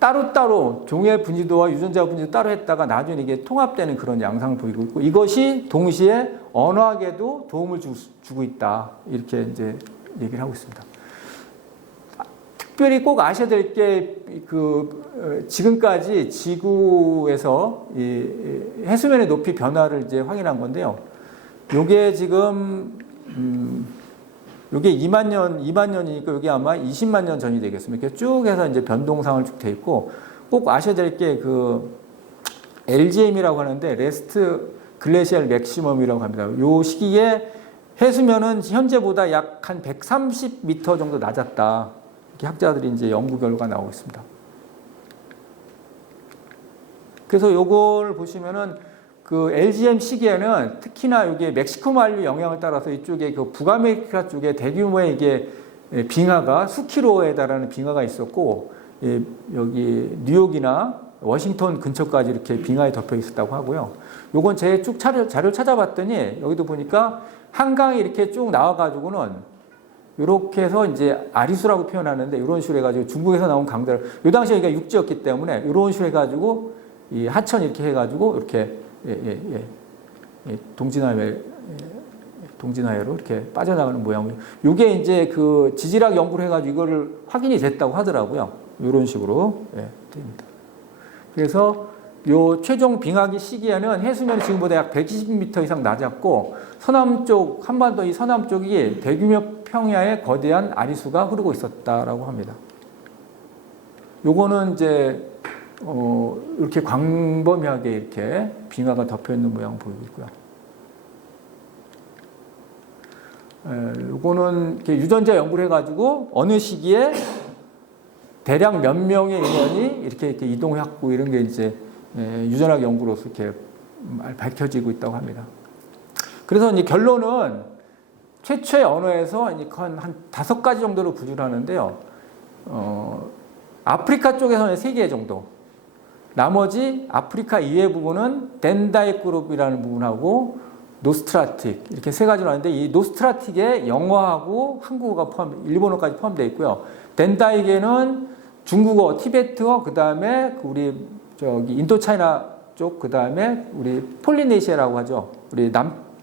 따로따로 종의 분지도와 유전자 분지도 따로 했다가 나중에 이게 통합되는 그런 양상을 보이고 있고 이것이 동시에 언어학에도 도움을 주고 있다 이렇게 이제 얘기를 하고 있습니다. 특별히 꼭 아셔야 될 게 지금까지 지구에서 이 해수면의 높이 변화를 이제 확인한 건데요. 요게 지금 요게 2만 년이니까 요게 아마 20만 년 전이 되겠습니다. 이렇게 쭉 해서 이제 변동상을 쭉 돼 있고 꼭 아셔야 될 게 LGM이라고 하는데 레스트 글래시얼 맥시멈이라고 합니다. 요 시기에 해수면은 현재보다 약 한 130m 정도 낮았다. 이렇게 학자들이 이제 연구 결과가 나오고 있습니다. 그래서 요걸 보시면은 그 LGM 시기에는 특히나 이게 멕시코 만류 영향을 따라서 이쪽에 그 북아메리카 쪽에 대규모의 이게 빙하가 수킬로에 달하는 빙하가 있었고 여기 뉴욕이나 워싱턴 근처까지 이렇게 빙하에 덮여 있었다고 하고요. 요건 제 쭉 자료 찾아봤더니 여기도 보니까 한강이 이렇게 쭉 나와가지고는 이렇게 해서 이제 아리수라고 표현하는데 이런 식으로 해가지고 중국에서 나온 강들, 이 당시에 여기가 육지였기 때문에 이런 식으로 해가지고 이 하천 이렇게 해가지고 이렇게 동진하회로 이렇게 빠져나가는 모양이에요. 이게 이제 그 지질학 연구를 해가지고 이거를 확인이 됐다고 하더라고요. 이런 식으로 됩니다. 그래서 요 최종 빙하기 시기에는 해수면이 지금보다 약 120m 이상 낮았고 서남쪽 한반도 이 서남 쪽이 대규모 평야에 거대한 아리수가 흐르고 있었다라고 합니다. 요거는 이제 이렇게 광범위하게 이렇게 빙하가 덮여 있는 모양 보이고 있고요. 요거는 이렇게 유전자 연구를 해가지고 어느 시기에 대략 몇 명의 인원이 이렇게 이동했고 이런 게 이제 유전학 연구로서 이렇게 밝혀지고 있다고 합니다. 그래서 이제 결론은 최초의 언어에서 한 5가지 정도로 구조를 하는데요. 아프리카 쪽에서는 3개 정도. 나머지 아프리카 이외 부분은 덴다이 그룹이라는 부분하고 노스트라틱 이렇게 3가지로 하는데 이 노스트라틱에 영어하고 한국어가 일본어까지 포함되어 있고요. 덴다이계는 중국어, 티베트어, 그 다음에 우리 인도차이나 쪽, 그 다음에 우리 폴리네시아라고 하죠. 우리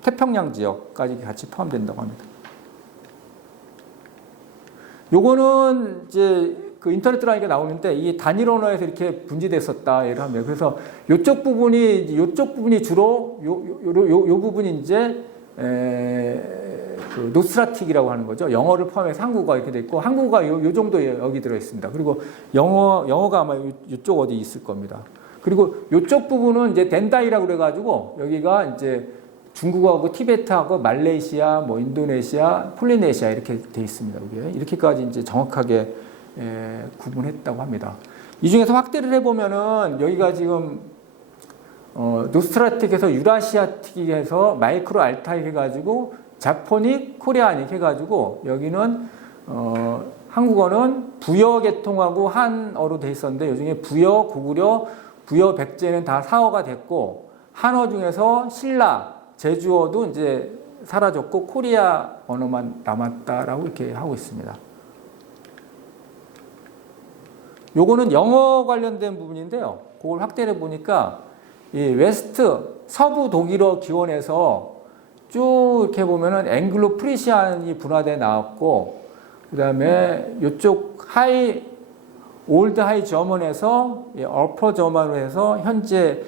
태평양 지역까지 같이 포함된다고 합니다. 요거는 이제 그 인터넷 들어가니까 나오는데 이 단일 언어에서 이렇게 분지됐었다 예를 하면 그래서 요쪽 부분이 주로 요 부분이 이제 그 노스트라틱이라고 하는 거죠. 영어를 포함해서 한국어가 이렇게 돼 있고 한국어가 요 정도 여기 들어 있습니다. 그리고 영어가 아마 이쪽 어디 있을 겁니다. 그리고 요쪽 부분은 이제 덴다이라고 그래가지고 여기가 이제 중국어하고 티베트하고 말레이시아, 뭐 인도네시아, 폴리네시아 이렇게 돼 있습니다. 이게 이렇게까지 이제 정확하게 구분했다고 합니다. 이 중에서 확대를 해보면은 여기가 지금 노스트라틱에서 유라시아틱에서 마이크로 알타익 해가지고 자포닉, 코리아닉 해가지고 여기는 한국어는 부여 계통하고 한어로 돼 있었는데 요즘에 부여, 고구려, 부여, 백제는 다 사어가 됐고 한어 중에서 신라, 제주어도 이제 사라졌고 코리아 언어만 남았다라고 이렇게 하고 있습니다. 요거는 영어 관련된 부분인데요. 그걸 확대해 보니까 이 웨스트 서부 독일어 기원에서 쭉 이렇게 보면은 앵글로 프리시안이 분화돼 나왔고 그다음에 요쪽 올드 하이 저먼에서 어퍼 저먼으로 해서 현재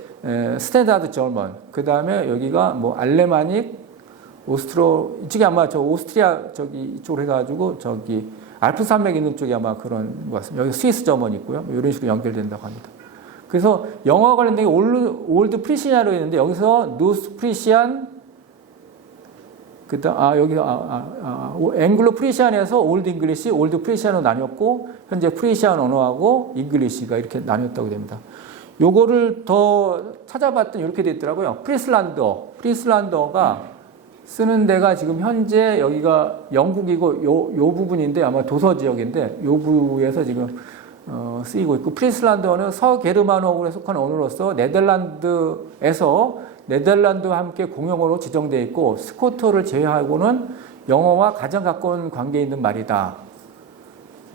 스탠다드 저먼 그다음에 여기가 뭐 알레마닉 이쪽이 아마 저 오스트리아 이쪽으로 해가지고 알프 산맥 있는 쪽이 아마 그런 것 같습니다. 여기 스위스 저먼이 있고요. 이런 식으로 연결된다고 합니다. 그래서 영어 관련된 게 올드 프리시안으로 있는데 여기서 노스 프리시안 앵글로 프리시안에서 올드 잉글리시, 올드 프리시안으로 나뉘었고 현재 프리시안 언어하고 잉글리시가 이렇게 나뉘었다고 됩니다. 요거를 더 찾아봤더니 이렇게 돼 있더라고요. 프리슬란드어가 쓰는 데가 지금 현재 여기가 영국이고 요 부분인데 아마 도서 지역인데 요 부에서 지금 쓰이고 있고 프리슬란드어는 서게르만어에 속한 언어로서 네덜란드와 함께 공용어로 지정되어 있고 스코트어를 제외하고는 영어와 가장 가까운 관계에 있는 말이다.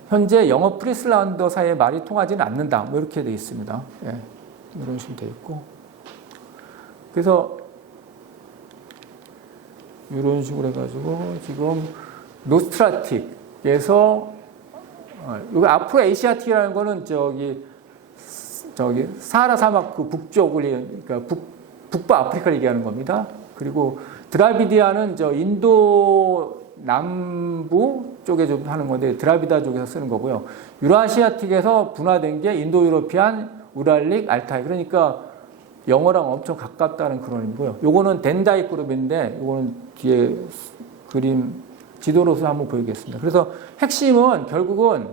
현재 영어 프리슬란드어 사이의 말이 통하지는 않는다. 뭐 이렇게 되어 있습니다. 예, 이런 식으로 되어 있고 그래서 이런 식으로 해가지고 지금 노스트라틱에서 여기 아프로 에이시아틱이라는 거는 저기 사하라 사막 그 북쪽을 그러니까 북부 아프리카를 얘기하는 겁니다. 그리고 드라비디아는 저 인도 남부 쪽에 좀 하는 건데 드라비다 쪽에서 쓰는 거고요. 유라시아틱에서 분화된 게 인도 유로피안, 우랄릭, 알타이 그러니까 영어랑 엄청 가깝다는 그런 의미고요. 요거는 덴다이 그룹인데 요거는 뒤에 그림 지도로서 한번 보이겠습니다. 그래서 핵심은 결국은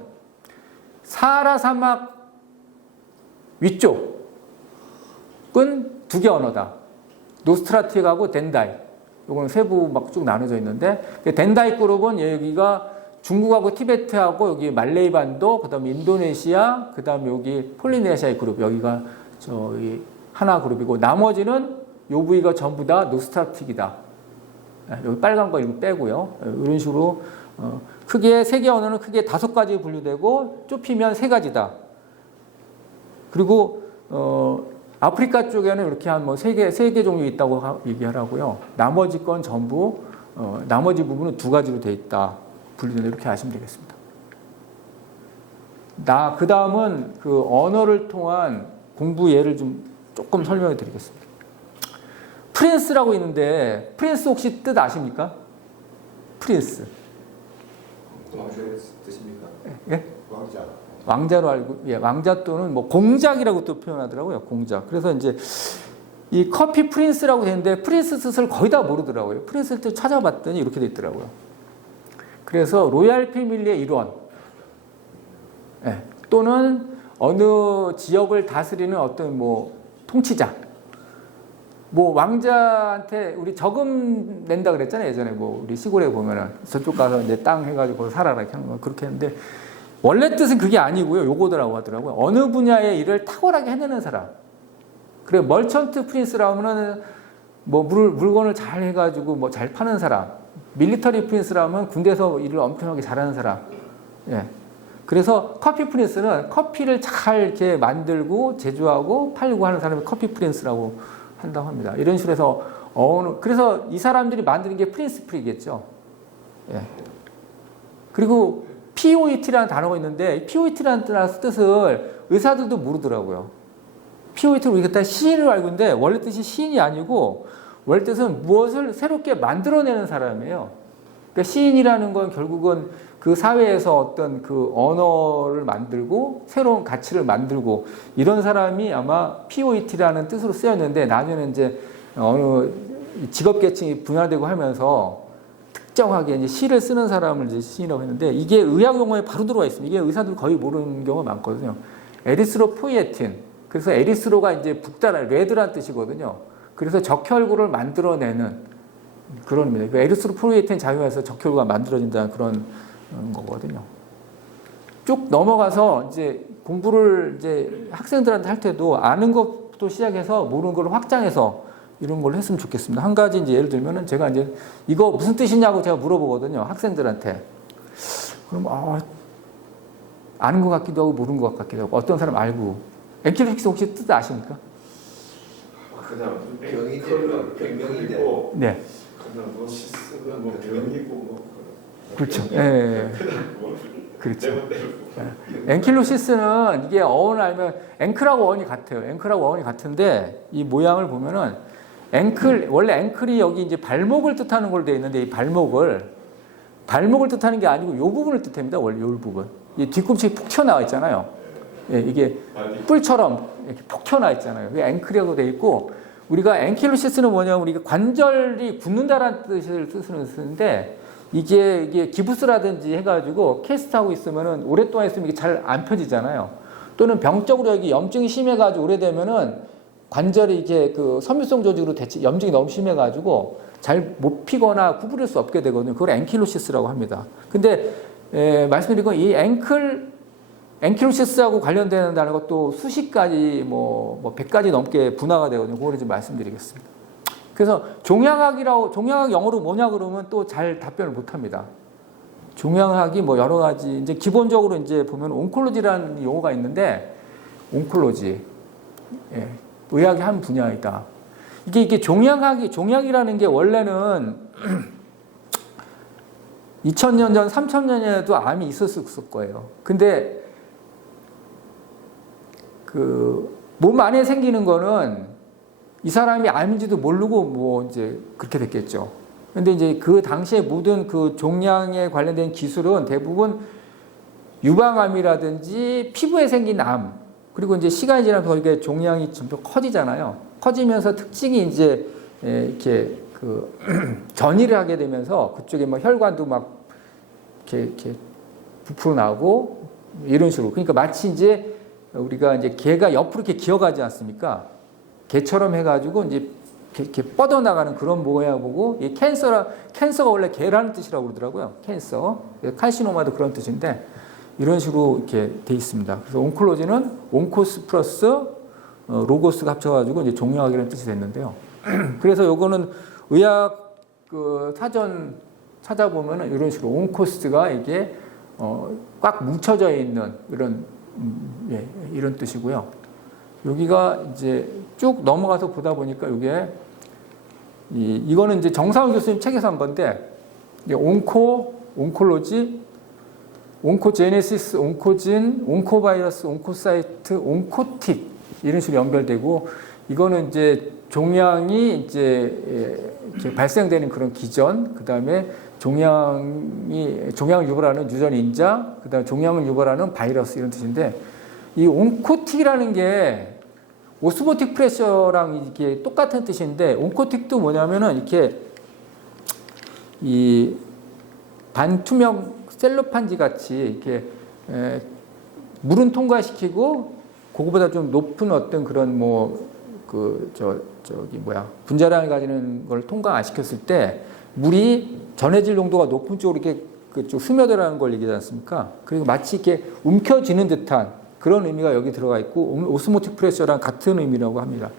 사하라 사막 위쪽은 2개 언어다. 노스트라틱하고 덴다이. 요거는 세부 막 쭉 나눠져 있는데 덴다이 그룹은 여기가 중국하고 티베트하고 여기 말레이 반도, 그다음에 인도네시아, 그다음에 여기 폴리네시아의 그룹 여기가 저기 하나 그룹이고 나머지는 요 부위가 전부 다 노스트라틱이다. 여기 빨간 거 이거 빼고요. 이런 식으로 크게 세계 언어는 크게 5가지 분류되고 좁히면 3가지다. 그리고 아프리카 쪽에는 이렇게 한 뭐 3개 종류 있다고 얘기하라고요. 나머지 건 전부 나머지 부분은 2가지로 돼 있다. 분류된다. 이렇게 아시면 되겠습니다. 그 다음은 그 언어를 통한 공부 예를 좀 조금 설명해 드리겠습니다. 프린스라고 있는데 프린스 혹시 뜻 아십니까? 프린스. 왕자의 뜻입니까? 예? 왕자. 왕자로 알고, 예, 왕자 또는 뭐 공작이라고 또 표현하더라고요. 공작. 그래서 이제 이 커피 프린스라고 되는데 프린스 뜻을 거의 다 모르더라고요. 프린스 뜻 찾아봤더니 이렇게 돼 있더라고요. 그래서 로얄 패밀리의 일원, 예, 또는 어느 지역을 다스리는 어떤 뭐 통치자, 뭐 왕자한테 우리 저금 낸다 그랬잖아요. 예전에 뭐 우리 시골에 보면은 저쪽 가서 이제 땅 해가지고 살아라 이렇게 하는 거 그렇게 했는데 원래 뜻은 그게 아니고요. 요거더라고 하더라고요. 어느 분야의 일을 탁월하게 해내는 사람. 그래 멀천트 프린스라면은 뭐 물건을 잘 해가지고 뭐 잘 파는 사람. 밀리터리 프린스라면 군대에서 일을 엄청나게 잘하는 사람. 예. 그래서 커피 프린스는 커피를 잘 이렇게 만들고 제조하고 팔고 하는 사람이 커피 프린스라고 한다고 합니다. 이런 식으로 해서 그래서 이 사람들이 만드는 게 프린스플이겠죠. 예. 그리고 POET라는 단어가 있는데 POET라는 뜻을 의사들도 모르더라고요. POET를 우리가 다 시인으로 알고 있는데 원래 뜻이 시인이 아니고 원래 뜻은 무엇을 새롭게 만들어내는 사람이에요. 그러니까 시인이라는 건 결국은 그 사회에서 어떤 그 언어를 만들고 새로운 가치를 만들고 이런 사람이 아마 POET라는 뜻으로 쓰였는데 나중에는 이제 어느 직업계층이 분화되고 하면서 특정하게 이제 시를 쓰는 사람을 이제 시인이라고 했는데 이게 의학 용어에 바로 들어와 있습니다. 이게 의사들 거의 모르는 경우가 많거든요. 에리스로 포이에틴. 그래서 에리스로가 이제 북다라 레드란 뜻이거든요. 그래서 적혈구를 만들어내는 그런 의미입니다. 그러니까 에리스로 포이에틴 작용해서 적혈구가 만들어진다는 그런 거거든요. 쭉 넘어가서 이제 공부를 이제 학생들한테 할 때도 아는 것부터 시작해서 모르는 걸 확장해서 이런 걸 했으면 좋겠습니다. 한 가지 이제 예를 들면은 제가 이제 이거 무슨 뜻이냐고 제가 물어보거든요. 학생들한테. 그럼 아는 것 같기도 하고 모르는 것 같기도 하고 어떤 사람 알고. 엔킬로식스 혹시 뜻 아십니까? 그냥 병명인데. 네. 그냥 뭐 시스는 뭐 병이고 뭐. 그렇죠. 예. 그렇죠. 엔킬로시스는 이게 어원을 알면 앵클하고 어원이 같아요. 앵클하고 어원이 같은데 이 모양을 보면은 원래 앵클이 여기 이제 발목을 뜻하는 걸로 되어 있는데 이 발목을 뜻하는 게 아니고 이 부분을 뜻합니다. 원래 이 부분. 이 뒤꿈치 푹 튀어나와 있잖아요. 예, 이게 뿔처럼 이렇게 푹 튀어나와 있잖아요. 그게 앵클이라고 되어 있고 우리가 엔킬로시스는 뭐냐면 우리가 관절이 굳는다라는 뜻을 쓰는데 이게 기부스라든지 해가지고 캐스트하고 있으면은 오랫동안 있으면 이게 잘 안 펴지잖아요. 또는 병적으로 여기 염증이 심해가지고 오래되면은 관절이 이게 그 섬유성 조직으로 염증이 너무 심해가지고 잘 못 피거나 구부릴 수 없게 되거든요. 그걸 엔킬로시스라고 합니다. 근데 말씀드린 건 이 엔킬로시스하고 관련되는 단어가 또 수십 가지 뭐 100가지 넘게 분화가 되거든요. 그거를 좀 말씀드리겠습니다. 그래서 종양학 영어로 뭐냐 그러면 또 잘 답변을 못 합니다. 종양학이 뭐 여러 가지 이제 기본적으로 이제 보면 온콜로지라는 용어가 있는데 온콜로지. 예. 의학의 한 분야이다. 이게 종양이라는 게 원래는 2000년 전, 3000년에도 암이 있었을 거예요. 근데 그 몸 안에 생기는 거는 이 사람이 암인지도 모르고 뭐 이제 그렇게 됐겠죠. 근데 이제 그 당시에 모든 그 종양에 관련된 기술은 대부분 유방암이라든지 피부에 생긴 암, 그리고 이제 시간이 지나면서 이게 종양이 점점 커지잖아요. 커지면서 특징이 이제 이렇게 그 전이를 하게 되면서 그쪽에 뭐 혈관도 막 이렇게 부풀어 나오고 이런 식으로. 그러니까 마치 이제 우리가 이제 개가 옆으로 이렇게 기어가지 않습니까? 개처럼 해가지고 이제 이렇게 뻗어나가는 그런 모양이고, 이 캔서가 원래 개라는 뜻이라고 그러더라고요. 캔서. 칼시노마도 그런 뜻인데, 이런 식으로 이렇게 돼 있습니다. 그래서 온콜로지는 온코스 플러스 로고스가 합쳐가지고 이제 종양학이라는 뜻이 됐는데요. 그래서 요거는 의학 그 사전 찾아보면은 이런 식으로 온코스가 이게 꽉 뭉쳐져 있는 이런 예, 이런 뜻이고요. 여기가 이제 쭉 넘어가서 보다 보니까 이게 이거는 이제 정상훈 교수님 책에서 한 건데 온콜로지, 온코제네시스, 온코진, 온코바이러스, 온코사이트, 온코틱 이런 식으로 연결되고 이거는 이제 종양이 이제 발생되는 그런 기전, 그 다음에 종양을 유발하는 유전 인자, 그 다음에 종양을 유발하는 바이러스 이런 뜻인데 이 온코틱이라는 게 오스모틱 프레셔랑 이게 똑같은 뜻인데 온코틱도 뭐냐면은 이렇게 이 반투명 셀로판지 같이 이렇게 물은 통과시키고 그거보다 좀 높은 어떤 그런 분자량을 가지는 걸 통과 안 시켰을 때 물이 전해질 농도가 높은 쪽으로 이렇게 그쪽 스며들어가는 걸 얘기하지 않습니까? 그리고 마치 이렇게 움켜쥐는 듯한 그런 의미가 여기 들어가 있고 오스모틱 프레셔랑 같은 의미라고 합니다.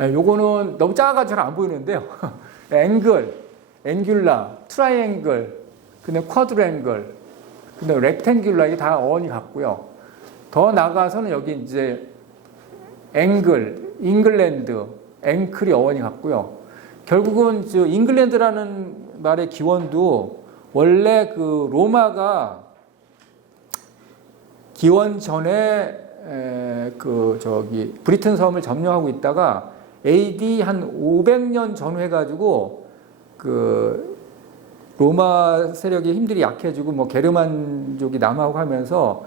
요거는 너무 작아가지고 잘 안 보이는데요. 앵글, 앵귤라, 트라이앵글, 그다음에 쿼드랭글, 그다음에 렉탱귤라 이게 다 어원이 같고요. 더 나가서는 여기 이제 앵글, 잉글랜드, 앵클이 어원이 같고요. 결국은 저 잉글랜드라는 말의 기원도 원래 그 로마가 기원 전에 브리튼 섬을 점령하고 있다가 AD 한 500년 전후 해가지고 그 로마 세력의 힘들이 약해지고 뭐 게르만족이 남하고 하면서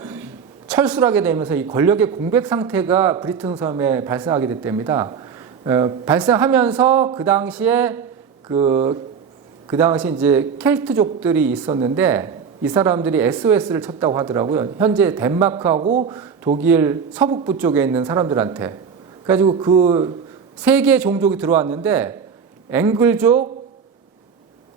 철수하게 되면서 이 권력의 공백 상태가 브리튼 섬에 발생하게 됐답니다. 발생하면서 그 당시에 그 당시 이제 켈트족들이 있었는데 이 사람들이 SOS를 쳤다고 하더라고요. 현재 덴마크하고 독일 서북부 쪽에 있는 사람들한테. 그래가지고 그 세 개의 종족이 들어왔는데 앵글족,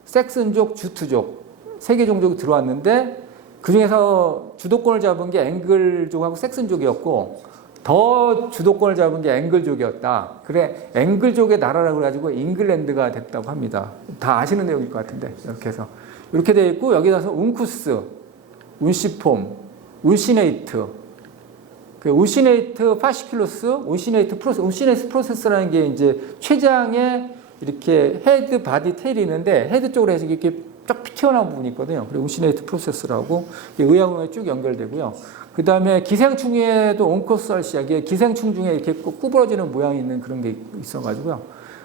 섹슨족, 주트족 세 개 종족이 들어왔는데 그 중에서 주도권을 잡은 게 앵글족하고 섹슨족이었고 더 주도권을 잡은 게 앵글족이었다. 그래 앵글족의 나라라고 해가지고 잉글랜드가 됐다고 합니다. 다 아시는 내용일 것 같은데 이렇게 해서 이렇게 되어 있고 여기다서 운쿠스, 운시폼, 운시네이트, 그 운시네이트 파시큘루스, 운시네이트 프로세스라는 게 이제 췌장에 이렇게 헤드, 바디, 테일이 있는데 헤드 쪽으로 해서 이렇게 쫙 튀어나온 부분이 있거든요. 그리고 운시네이트 프로세스라고 의학용에 쭉 연결되고요. 그 다음에 기생충에도 온코설시아, 이게 기생충 중에 이렇게 구부러지는 모양이 있는 그런 게 있어가지고요.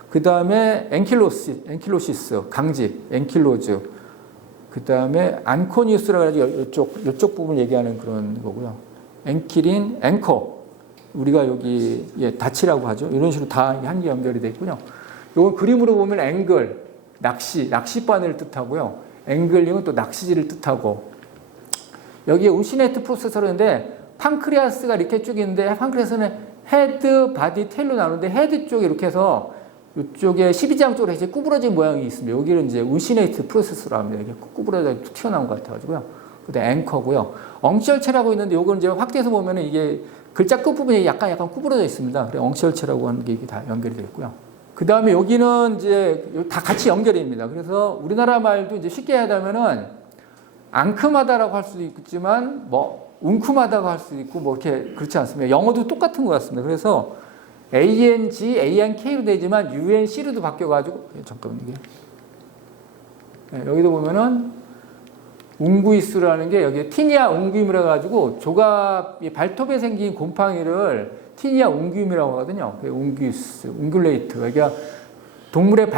그 다음에 앵킬로시스, 강직, 앵킬로즈. 그 다음에 안코니우스라고 해가지고 이쪽 부분 얘기하는 그런 거고요. 앵키린, 앵커. 우리가 여기 다치라고 하죠. 이런 식으로 다 한 개 연결이 되어 있군요. 이건 그림으로 보면 앵글, 낚시바늘을 뜻하고요. 앵글링은 또 낚시질을 뜻하고. 여기에 운시네이트 프로세서인데 판크리아스가 이렇게 쭉 있는데 판크리아스는 헤드, 바디, 테일로 나누는데 헤드 쪽에 이렇게 해서 이쪽에 12장 쪽으로 이제 구부러진 모양이 있습니다. 여기는 이제 운시네이트 프로세서라고 합니다. 이렇게 구부러져 튀어나온 것 같아가지고요. 그다음에 앵커고요. 엉시혈체라고 있는데 요건 이제 확대해서 보면은 이게 글자 끝부분이 약간 구부러져 있습니다. 그래서 엉시혈체라고 하는 게 이게 다 연결이 되어 있고요. 그 다음에 여기는 이제 다 같이 연결이 됩니다. 그래서 우리나라 말도 이제 쉽게 하다면은 앙큼하다라고 할 수도 있지만 뭐 웅큼하다고 할 수도 있고 뭐 이렇게 그렇지 않습니다. 영어도 똑같은 것 같습니다. 그래서 ANG, ANK로 되지만 UNC로도 바뀌어가지고 잠깐만 이게 여기도 보면은 웅구이스라는 게 여기 티니아 웅구임이라 가지고 조갑 발톱에 생긴 곰팡이를 티니아 웅구임이라고 하거든요. 웅구이스, 웅귤레이트. 그러니까 동물의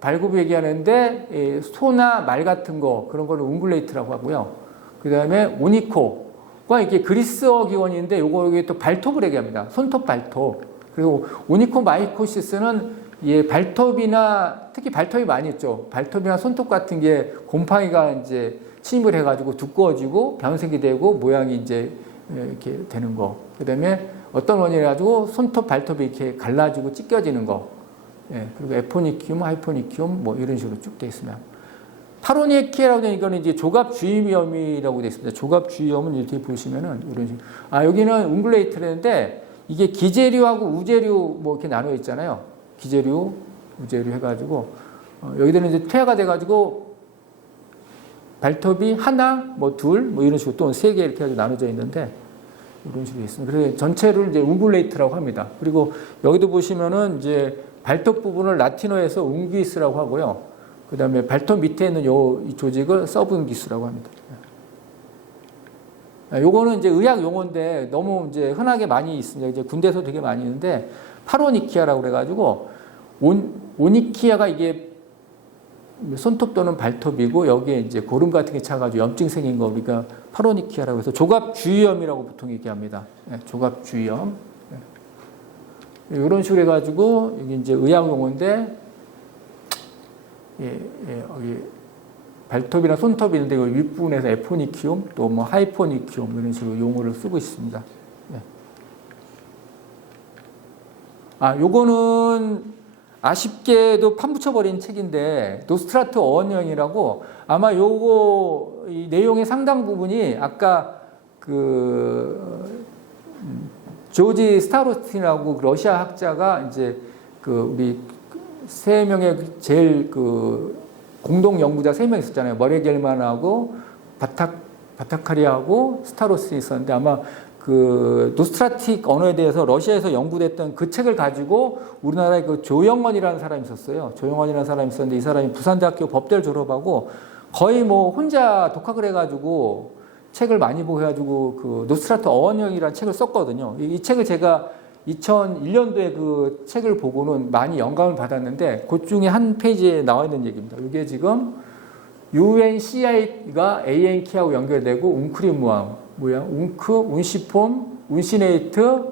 발굽을 얘기하는데 소나 말 같은 거 그런 거를 웅귤레이트라고 하고요. 그 다음에 오니코가 이게 그리스어 기원인데 요거 여기 또 발톱을 얘기합니다. 손톱 발톱. 그리고 오니코마이코시스는 발톱이나 특히 발톱이 많이 있죠. 발톱이나 손톱 같은 게 곰팡이가 이제 침입을 해가지고 두꺼워지고 변색이 되고 모양이 이제 이렇게 되는 거. 그다음에 어떤 원인을 가지고 손톱, 발톱이 이렇게 갈라지고 찢겨지는 거. 예, 그리고 에포니키움, 하이포니키움 뭐 이런 식으로 쭉 되어 있습니다. 파로니키라고 되는 이거는 이제 조갑주의염이라고 되어 있습니다. 조갑주의염은 이렇게 보시면은 이런 식으로. 여기는 웅글레이트라는데 이게 기재류하고 우재류 뭐 이렇게 나눠 있잖아요. 기재류, 우재류 해가지고 여기들은 이제 퇴화가 돼가지고 발톱이 하나, 뭐 둘, 뭐 이런 식으로 또 세 개 이렇게 해서 나눠져 있는데 이런 식으로 있습니다. 그래서 전체를 이제 웅글레이트라고 합니다. 그리고 여기도 보시면은 이제 발톱 부분을 라틴어에서 웅기스라고 하고요. 그 다음에 발톱 밑에 있는 이 조직을 서브웅기스라고 합니다. 요거는 이제 의학 용어인데 너무 이제 흔하게 많이 있습니다. 이제 군대에서 되게 많이 있는데 파로니키아라고 그래가지고 오니키아가 이게 손톱 또는 발톱이고 여기에 이제 고름 같은 게 차가지고 염증 생긴 거 우리가 파로니키아라고 해서 조갑주의염이라고 보통 얘기합니다. 조갑주의염. 이런 식으로 해가지고 이게 이제 의학 용어인데 여기 발톱이나 손톱이 있는데 그 윗부분에서 에포니키움 또 뭐 하이포니키움 이런 식으로 용어를 쓰고 있습니다. 요거는 아쉽게도 판붙여버린 책인데 노스트라트 어원령이라고 아마 요거 이 내용의 상당 부분이 아까 그 조지 스타로스틴이라고 러시아 학자가 이제 그 우리 세 명의 제일 그 공동 연구자 세 명 있었잖아요. 머레겔만하고 바타카리하고 스타로스틴이 있었는데 아마 그 노스트라틱 언어에 대해서 러시아에서 연구됐던 그 책을 가지고 우리나라에 그 조영원이라는 사람이 있었어요. 조영원이라는 사람이 있었는데 이 사람이 부산대학교 법대를 졸업하고 거의 뭐 혼자 독학을 해가지고 책을 많이 보고 해가지고 그 노스트라트 어원령이라는 책을 썼거든요. 이 책을 제가 2001년도에 그 책을 보고는 많이 영감을 받았는데 그 중에 한 페이지에 나와 있는 얘기입니다. 이게 지금 UNCI가 ANK하고 연결되고 웅크리무암 뭐야? 웅크, 운시폼, 운시네이트,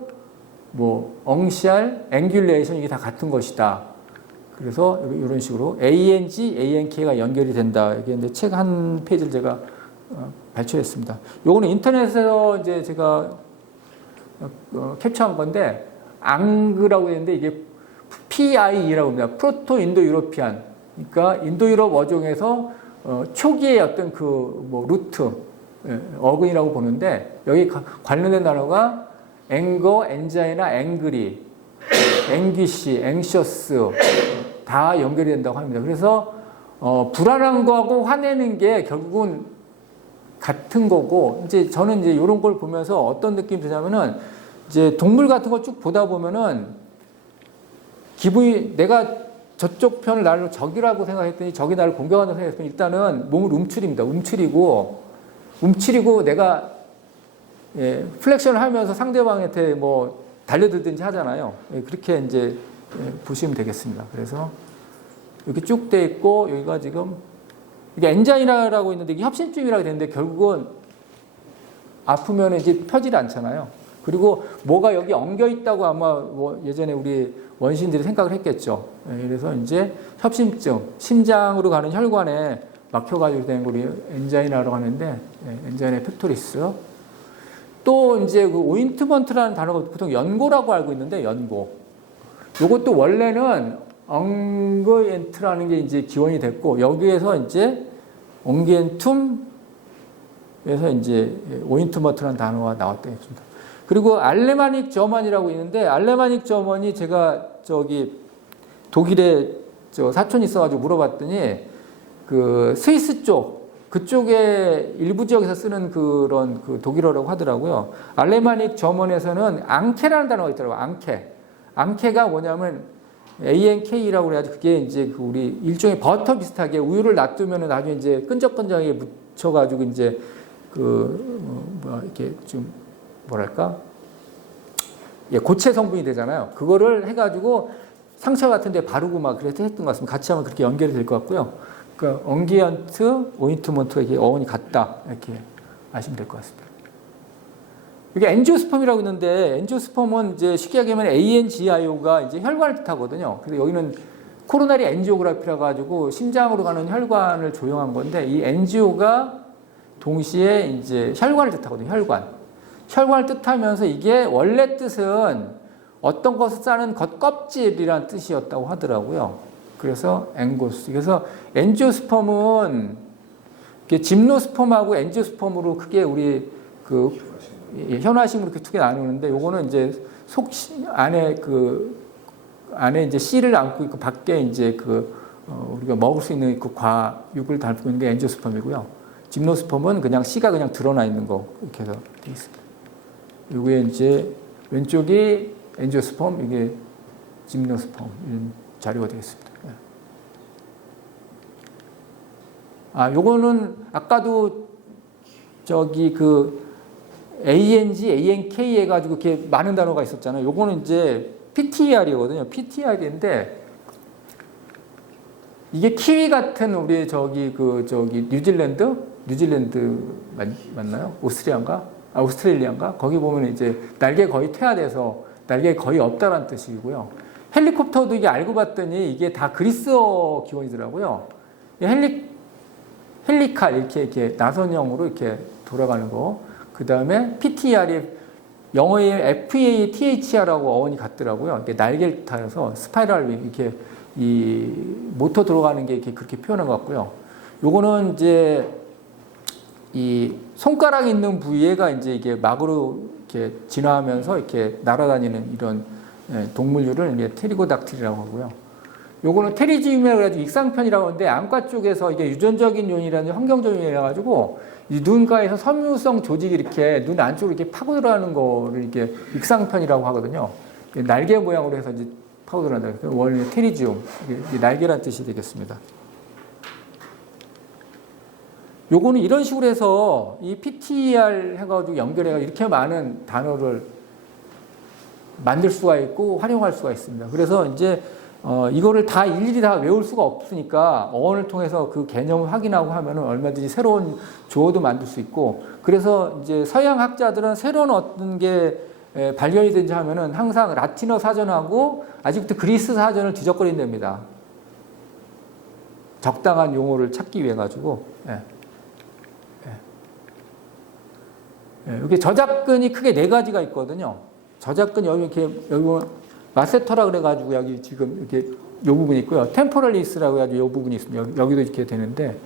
뭐 엉샬, 앵귤레이션 이게 다 같은 것이다. 그래서 이런 식으로 ANG, ANK가 연결이 된다. 이게 이제 책 한 페이지를 제가 발췌했습니다. 요거는 인터넷에서 이제 제가 캡처한 건데 앙그라고 했는데 이게 PIE라고 합니다. 프로토 인도 유로피안. 그러니까 인도 유럽 어종에서 초기의 어떤 그 뭐 루트 어근이라고 보는데 여기 관련된 단어가 앵거, 엔자이나, 앵그리, 앵귀시, 앵셔스 다 연결이 된다고 합니다. 그래서 불안한 거하고 화내는 게 결국은 같은 거고 이제 저는 이제 이런 걸 보면서 어떤 느낌이 드냐면은 이제 동물 같은 거 쭉 보다 보면은 기분이 내가 저쪽 편을 나를 적이라고 생각했더니 적이 나를 공격한다고 생각했더니 일단은 몸을 움츠립니다. 움츠리고 내가 플렉션을 하면서 상대방한테 뭐 달려들든지 하잖아요. 그렇게 이제 보시면 되겠습니다. 그래서 이렇게 쭉 돼 있고 여기가 지금 이게 엔자이나라고 있는데 이게 협심증이라고 되는데 결국은 아프면 이제 펴질 않잖아요. 그리고 뭐가 여기 엉겨 있다고 아마 뭐 예전에 우리 원시인들이 생각을 했겠죠. 그래서 이제 협심증, 심장으로 가는 혈관에 막혀가지고 되는 걸 엔자이나라고 하는데 엔자이나 팩토리스. 또 이제 그 오인트먼트라는 단어가 보통 연고라고 알고 있는데 연고. 이것도 원래는 엉거엔트라는 게 이제 기원이 됐고 여기에서 이제 엉기엔툼에서 이제 오인트먼트라는 단어가 나왔다 했습니다. 그리고 알레마닉 저먼이라고 있는데 알레마닉 저먼이 제가 저기 독일에 저 사촌이 있어가지고 물어봤더니 그 스위스 쪽 그쪽에 일부 지역에서 쓰는 그런 그 독일어라고 하더라고요. 알레마닉 저먼에서는 앙케라는 단어가 있더라고요. 앙케가 뭐냐면 ANK라고 그래가지고 그게 이제 그 우리 일종의 버터 비슷하게 우유를 놔두면 나중에 이제 끈적끈적하게 묻혀가지고 이제 이렇게 좀 뭐랄까 고체 성분이 되잖아요. 그거를 해가지고 상처 같은데 바르고 막 그래서 했던 것 같습니다. 같이 하면 그렇게 연결이 될 것 같고요. 그러니까 엉기언트, 오인트먼트가 이게 어원이 같다 이렇게 아시면 될 것 같습니다. 이게 엔지오스펌이라고 있는데 엔지오스펌은 이제 쉽게 얘기하면 ANGIO가 이제 혈관을 뜻하거든요. 그래서 여기는 코로나리 엔지오그라피라 가지고 심장으로 가는 혈관을 조형한 건데 이 엔지오가 동시에 이제 혈관을 뜻하거든요. 혈관을 뜻하면서 이게 원래 뜻은 어떤 것을 싸는 겉껍질이라는 뜻이었다고 하더라고요. 그래서 앵고스. 그래서 엔지오스펌은 짐노스펌하고 엔지오스펌으로 크게 우리 그 현화심으로 이렇게 두 개 나누는데, 요거는 이제 속 안에 안에 이제 씨를 안고 있고 밖에 이제 우리가 먹을 수 있는 그 과육을 담고 있는 게 엔지오스펌이고요. 짐노스펌은 그냥 씨가 그냥 드러나 있는 거 이렇게 해서 되어 있습니다. 요게 이제 왼쪽이 엔지오스펌, 이게 짐노스펌 이런 자료가 되겠습니다. 요거는 아까도 저기 ANG, ANK 해가지고 이렇게 많은 단어가 있었잖아요. 요거는 이제 PTR이거든요. PTR인데 이게 키위 같은 우리 저기 뉴질랜드 맞나요? 오스트레일리아인가? 거기 보면 이제 날개 거의 퇴화돼서 날개 거의 없다라는 뜻이고요. 헬리콥터도 이게 알고 봤더니 이게 다 그리스어 기원이더라고요. 헬리칼 이렇게 나선형으로 이렇게 돌아가는 거. 그 다음에 PTR이 영어의 FATHR라고 어원이 같더라고요. 이게 날개를 타서 스파이럴 이렇게 이 모터 들어가는 게 이렇게 그렇게 표현한 것 같고요. 요거는 이제 이 손가락 있는 부위가 이제 이게 막으로 이렇게 진화하면서 이렇게 날아다니는 이런 동물류를 이제 테리고닥틸이라고 하고요. 요거는 테리지움이라고 해가지고 익상편이라고 하는데 안과 쪽에서 이게 유전적인 요인이라는 환경적 요인이라 가지고 이 눈가에서 섬유성 조직이 이렇게 눈 안쪽으로 이렇게 파고 들어가는 거를 이렇게 익상편이라고 하거든요. 날개 모양으로 해서 이제 파고 들어간다. 원래 테리지움, 이게 날개란 뜻이 되겠습니다. 요거는 이런 식으로 해서 이 PTR 해가지고 연결해서 이렇게 많은 단어를 만들 수가 있고 활용할 수가 있습니다. 그래서 이제 이거를 다 일일이 다 외울 수가 없으니까 어원을 통해서 그 개념을 확인하고 하면은 얼마든지 새로운 조어도 만들 수 있고, 그래서 이제 서양 학자들은 새로운 어떤 게 발견이 된지 하면은 항상 라틴어 사전하고 아직부터 그리스 사전을 뒤적거린답니다. 적당한 용어를 찾기 위해 가지고. 이게 저작근이 크게 네 가지가 있거든요. 저작근 여기 여기 마세터라 그래가지고 여기 지금 이렇게 요 부분이 있고요. 템포럴리스라고 해가지고 요 부분이 있습니다. 여기도 이렇게 되는데,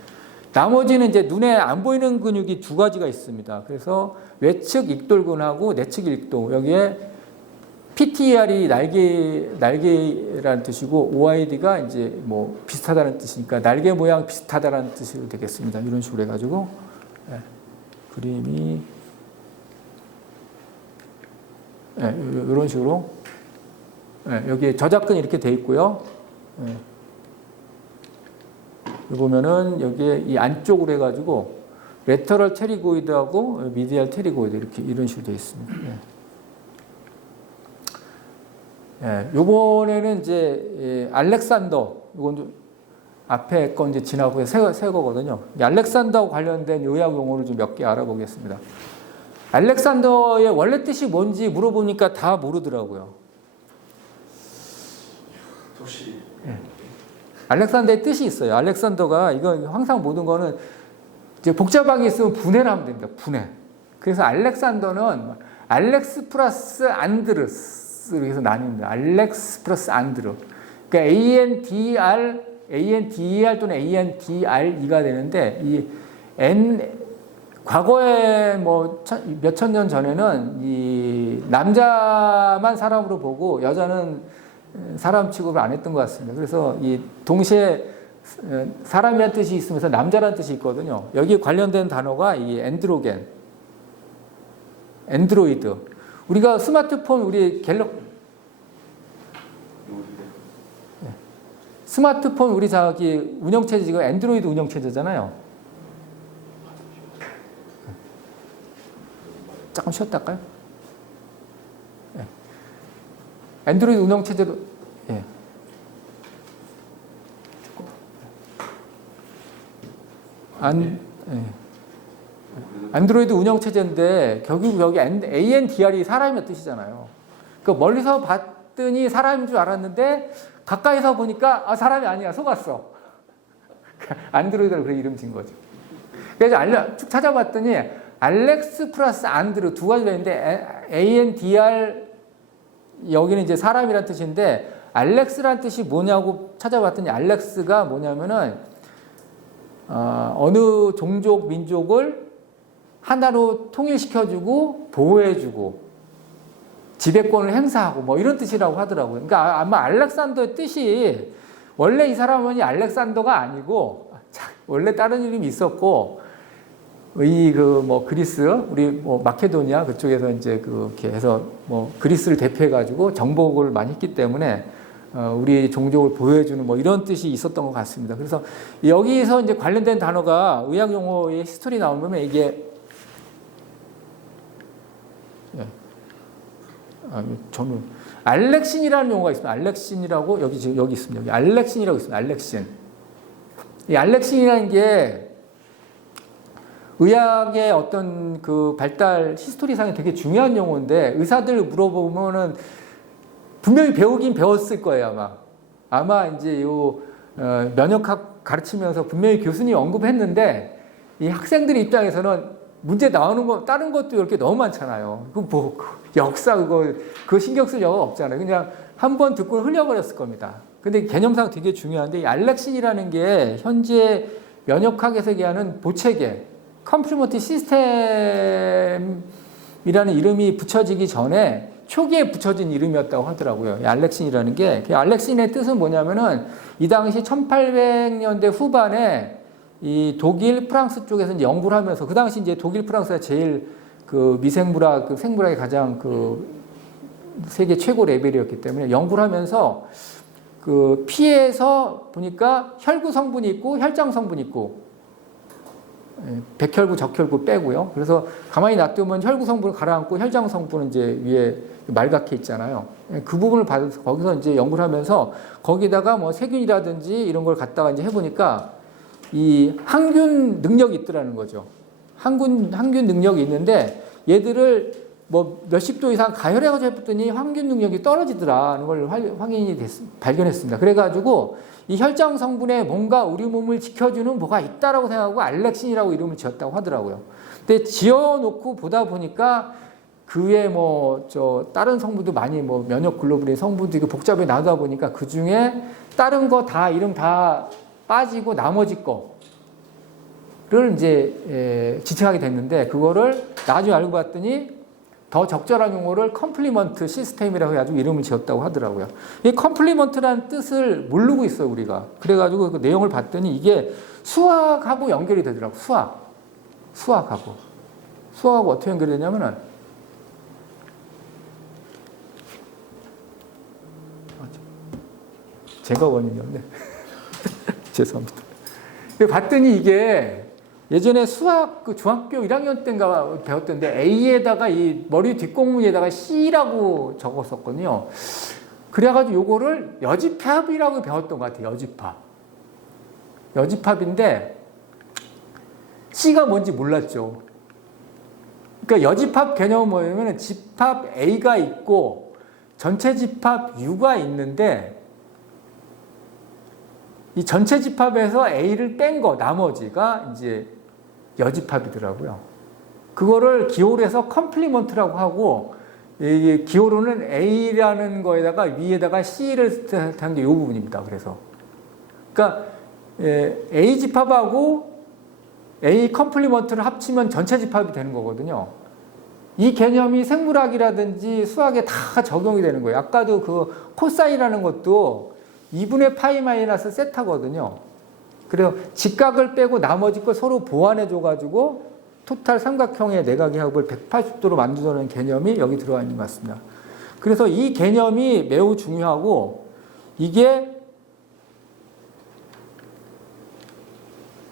나머지는 이제 눈에 안 보이는 근육이 두 가지가 있습니다. 그래서 외측 익돌근하고 내측 일동, 여기에 PTR이 날개라는 뜻이고 OID가 이제 뭐 비슷하다는 뜻이니까 날개 모양 비슷하다는 뜻으로 되겠습니다. 이런 식으로 해가지고 그림이 이런 식으로 여기 저작근이 이렇게 돼 있고요. 여기 보면은 여기에 이 안쪽으로 해가지고 레터럴 테리고이드하고 미디얼 테리고이드 이렇게 이런 식으로 돼 있습니다. 요번에는 이제 알렉산더, 이건 앞에 거 이제 지나고 새 거거든요. 알렉산더와 관련된 요약 용어를 좀 몇 개 알아보겠습니다. 알렉산더의 원래 뜻이 뭔지 물어보니까 다 모르더라고요. 도시. 알렉산더의 뜻이 있어요. 알렉산더가 이거 항상 모든 거는 이제 복잡하게 있으면 분해를 하면 됩니다. 분해. 그래서 알렉산더는 알렉스 플러스 안드르스로 해서 나뉩니다. 알렉스 플러스 안드르. 그러니까 ANDR 또는 ANDRE가 되는데, 이 과거에 뭐 몇천 년 전에는 이 남자만 사람으로 보고 여자는 사람 취급을 안 했던 것 같습니다. 그래서 이 동시에 사람이라는 뜻이 있으면서 남자라는 뜻이 있거든요. 여기 관련된 단어가 이 엔드로이드. 우리가 스마트폰 스마트폰 우리 저기 운영체제 지금 엔드로이드 운영체제잖아요. 조금 쉬었다 할까요? 엔드로이드 운영체제로, 안드로이드 운영체제인데, 결국 여기 ANDR이 사람의 뜻이잖아요. 그 멀리서 봤더니 사람인 줄 알았는데, 가까이서 보니까, 사람이 아니야, 속았어. 안드로이드를 그래 이름 진 거죠. 그래서 쭉 찾아봤더니, 알렉스 플러스 안드로 두 가지가 있는데 ANDR 여기는 이제 사람이란 뜻인데 알렉스란 뜻이 뭐냐고 찾아봤더니 알렉스가 뭐냐면은 어느 종족 민족을 하나로 통일시켜주고 보호해주고 지배권을 행사하고 뭐 이런 뜻이라고 하더라고요. 그러니까 아마 알렉산더의 뜻이 원래 이 사람은 알렉산더가 아니고 원래 다른 이름이 있었고 이 그 뭐 그리스 우리 뭐 마케도니아 그쪽에서 이제 그렇게 해서 뭐 그리스를 대표해 가지고 정복을 많이 했기 때문에 우리 종족을 보호해주는 뭐 이런 뜻이 있었던 것 같습니다. 그래서 여기서 이제 관련된 단어가 의학 용어의 히스토리 나오면 이게 저는 알렉신이라는 용어가 있습니다. 알렉신이라고 여기 지금 여기 있습니다. 여기 알렉신이라고 있습니다. 알렉신. 이 알렉신이라는 게 의학의 어떤 그 발달 히스토리상에 되게 중요한 용어인데 의사들 물어보면은 분명히 배우긴 배웠을 거예요 아마 이제 요 면역학 가르치면서 분명히 교수님 언급했는데 이 학생들 입장에서는 문제 나오는 거 다른 것도 이렇게 너무 많잖아요. 그 뭐 역사 그거 신경 쓸 여가 없잖아요. 그냥 한 번 듣고 흘려버렸을 겁니다. 근데 개념상 되게 중요한데 이 알렉신이라는 게 현재 면역학에서 얘기하는 보체계 컴플리먼트 시스템이라는 이름이 붙여지기 전에 초기에 붙여진 이름이었다고 하더라고요. 이 알렉신이라는 게. 알렉신의 뜻은 뭐냐면은 이 당시 1800년대 후반에 이 독일, 프랑스 쪽에서 이제 연구를 하면서 그 당시 이제 독일, 프랑스가 제일 그 미생물학, 그 생물학의 가장 그 세계 최고 레벨이었기 때문에 연구를 하면서 그 피에서 보니까 혈구 성분이 있고 혈장 성분이 있고 백혈구, 적혈구 빼고요. 그래서 가만히 놔두면 혈구 성분을 가라앉고 혈장 성분은 이제 위에 말갛게 있잖아요. 그 부분을 받아서 거기서 이제 연구를 하면서 거기다가 뭐 세균이라든지 이런 걸 갖다가 이제 해보니까 이 항균 능력이 있더라는 거죠. 항균 능력이 있는데 얘들을 뭐 몇십 도 이상 가열해가지고 해봤더니 항균 능력이 떨어지더라는 걸 발견했습니다. 그래가지고 이 혈장 성분에 뭔가 우리 몸을 지켜주는 뭐가 있다라고 생각하고 알렉신이라고 이름을 지었다고 하더라고요. 근데 지어놓고 보다 보니까 그 외에 뭐 다른 성분도 많이 뭐 면역 글로불린 성분도 이거 복잡하게 나누다 보니까 그 중에 다른 거 다 이름 다 빠지고 나머지 거를 이제 지칭하게 됐는데 그거를 나중에 알고 봤더니 더 적절한 용어를 컴플리먼트 시스템이라고 해가지고 이름을 지었다고 하더라고요. 이 컴플리먼트라는 뜻을 모르고 있어요, 우리가. 그래가지고 그 내용을 봤더니 이게 수학하고 연결이 되더라고요. 수학하고 어떻게 연결이 되냐면은 제가 원인이었네. 죄송합니다. 봤더니 이게 예전에 수학 그 중학교 1학년 때인가 배웠던데 A에다가 이 머리 뒷공문에다가 C라고 적었었거든요. 그래가지고 요거를 여집합이라고 배웠던 것 같아요. 여집합인데 C가 뭔지 몰랐죠. 그러니까 여집합 개념은 뭐냐면 집합 A가 있고 전체 집합 U가 있는데 이 전체 집합에서 A를 뺀 거 나머지가 이제 여집합이더라고요. 그거를 기호로 해서 컴플리먼트라고 하고 이 기호로는 A라는 거에다가 위에다가 C를 한 게 이 부분입니다. 그러니까 A 집합하고 A 컴플리먼트를 합치면 전체 집합이 되는 거거든요. 이 개념이 생물학이라든지 수학에 다 적용이 되는 거예요. 아까도 그 코사인이라는 것도 2분의 파이 마이너스 세타거든요. 그래서 직각을 빼고 나머지 걸 서로 보완해 줘가지고 토탈 삼각형의 내각의 합을 180도로 만들어내는 개념이 여기 들어가 있는 것 같습니다. 그래서 이 개념이 매우 중요하고 이게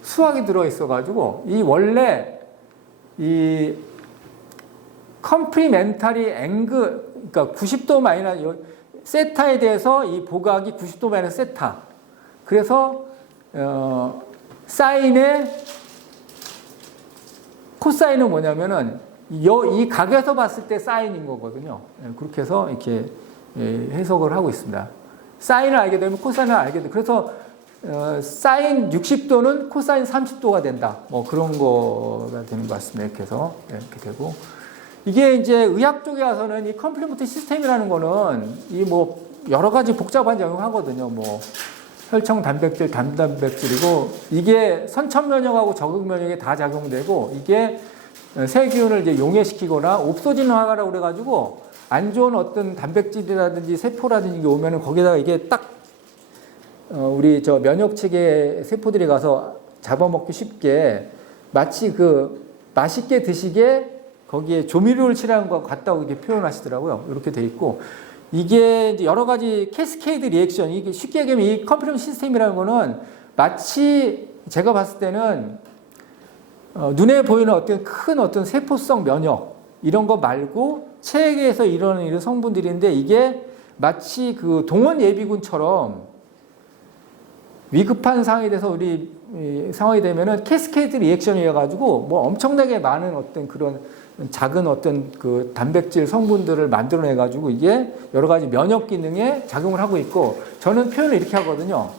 수학이 들어있어가지고 이 원래 이 컴플리멘터리 앵글 그러니까 90도 마이너스 세타에 대해서 이 보각이 90도 마이너스 세타. 그래서 사인의 코사인은 뭐냐면은 이 각에서 봤을 때 사인인 거거든요. 그렇게 해서 이렇게 해석을 하고 있습니다. 사인을 알게 되면 코사인을 알게 돼. 그래서 사인 60도는 코사인 30도가 된다. 뭐 그런 거가 되는 것 같습니다. 이렇게 해서 이렇게 되고 이게 이제 의학 쪽에 와서는 이 컴플리먼트 시스템이라는 거는 이 뭐 여러 가지 복잡한 작용하거든요. 뭐 혈청 단백질, 단백질이고 이게 선천 면역하고 적응 면역에 다 작용되고 이게 세균을 이제 용해시키거나 옵소진화라고 그래가지고 안 좋은 어떤 단백질이라든지 세포라든지 이게 오면은 거기다가 이게 딱 우리 저 면역 체계 세포들이 가서 잡아먹기 쉽게 마치 그 맛있게 드시게 거기에 조미료를 칠하는 것 같다고 이렇게 표현하시더라고요. 이렇게 돼 있고 이게 이제 여러 가지 캐스케이드 리액션 이게 쉽게 얘기하면 이 컴플리먼트 시스템이라는 거는 마치 제가 봤을 때는 눈에 보이는 어떤 큰 어떤 세포성 면역 이런 거 말고 체계에서 일어나는 이런 성분들인데 이게 마치 그 동원 예비군처럼 위급한 상황이 돼서 우리 상황이 되면은 캐스케이드 리액션이어가지고 뭐 엄청나게 많은 어떤 그런 작은 어떤 그 단백질 성분들을 만들어내가지고 이게 여러 가지 면역 기능에 작용을 하고 있고 저는 표현을 이렇게 하거든요.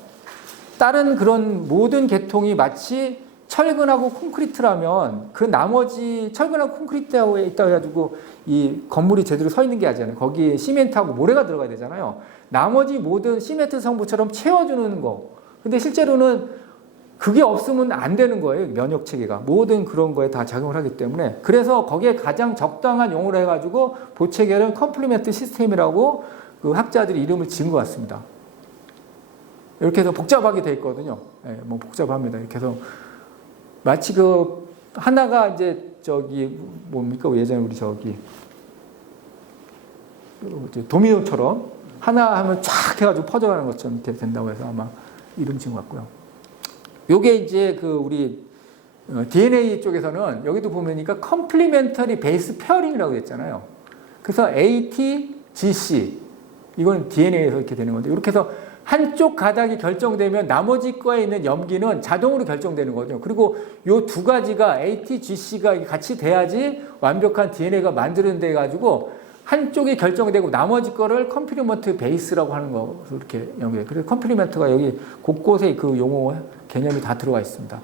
다른 그런 모든 계통이 마치 철근하고 콘크리트라면 그 나머지 철근하고 콘크리트하고 있다 해가지고 이 건물이 제대로 서 있는 게 아니잖아요. 거기에 시멘트하고 모래가 들어가야 되잖아요. 나머지 모든 시멘트 성분처럼 채워주는 거. 근데 실제로는 그게 없으면 안 되는 거예요. 면역 체계가. 모든 그런 거에 다 작용을 하기 때문에. 그래서 거기에 가장 적당한 용어로 해가지고 보체계는 컴플리멘트 시스템이라고 그 학자들이 이름을 지은 것 같습니다. 이렇게 해서 복잡하게 돼 있거든요. 네, 뭐 복잡합니다. 이렇게 해서 마치 그 하나가 이제 저기 뭡니까? 예전에 우리 저기 도미노처럼 하나 하면 쫙 해가지고 퍼져가는 것처럼 된다고 해서 아마 이름 지은 것 같고요. 요게 이제 그 우리 DNA 쪽에서는 여기도 보면니까 컴플리멘터리 베이스 페어링이라고 했잖아요. 그래서 AT, GC 이건 DNA에서 이렇게 되는 건데 이렇게 해서 한쪽 가닥이 결정되면 나머지 거에 있는 염기는 자동으로 결정되는 거죠. 그리고 요 두 가지가 AT, GC가 같이 돼야지 완벽한 DNA가 만들어내 가지고 한쪽이 결정되고 나머지 거를 컴플리먼트 베이스라고 하는 거 이렇게 연결해요. 그래서 컴플리먼트가 여기 곳곳에 그 용어 개념이 다 들어가 있습니다.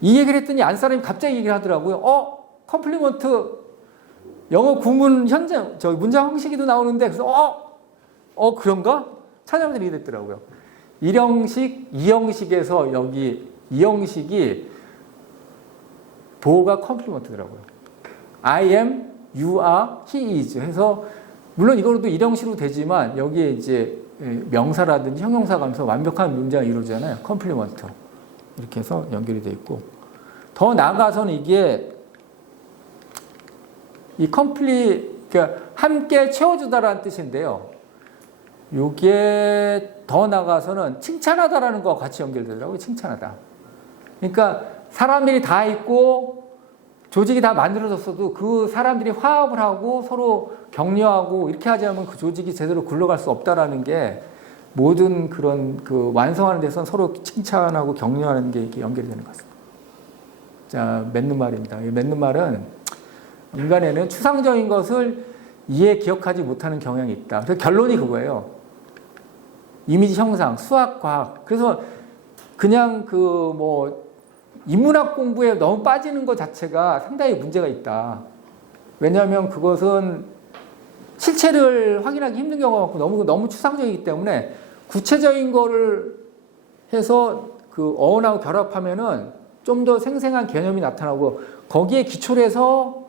이 얘기를 했더니 안 사람이 갑자기 얘기를 하더라고요. 컴플리먼트 영어 구문 현장 저 문장 형식에도 나오는데 그래서 그런가? 찾아보면 이렇게 됐더라고요. 1형식, 2형식에서 여기 2형식이 보호가 컴플리먼트더라고요. I am, you are, he is 해서 물론 이거로도 1형식으로 되지만 여기에 이제 명사라든지 형용사 가면서 완벽한 문장이 이루어지잖아요. 컴플리먼트 이렇게 해서 연결이 돼 있고 더 나아가서는 이게 이 그러니까 함께 채워주다라는 뜻인데요. 이게 더 나가서는 칭찬하다라는 거와 같이 연결되더라고요. 칭찬하다. 그러니까 사람들이 다 있고 조직이 다 만들어졌어도 그 사람들이 화합을 하고 서로 격려하고 이렇게 하지 않으면 그 조직이 제대로 굴러갈 수 없다라는 게 모든 그런 그 완성하는 데서 서로 칭찬하고 격려하는 게 이렇게 연결이 되는 것 같습니다. 자, 맺는 말입니다. 이 맺는 말은 인간에는 추상적인 것을 이해 기억하지 못하는 경향이 있다. 그래서 결론이 그거예요. 이미지 형상, 수학, 과학. 그래서 그냥 인문학 공부에 너무 빠지는 것 자체가 상당히 문제가 있다. 왜냐하면 그것은 실체를 확인하기 힘든 경우가 많고 너무 추상적이기 때문에 구체적인 거를 해서 그 어원하고 결합하면은 좀 더 생생한 개념이 나타나고 거기에 기초로 해서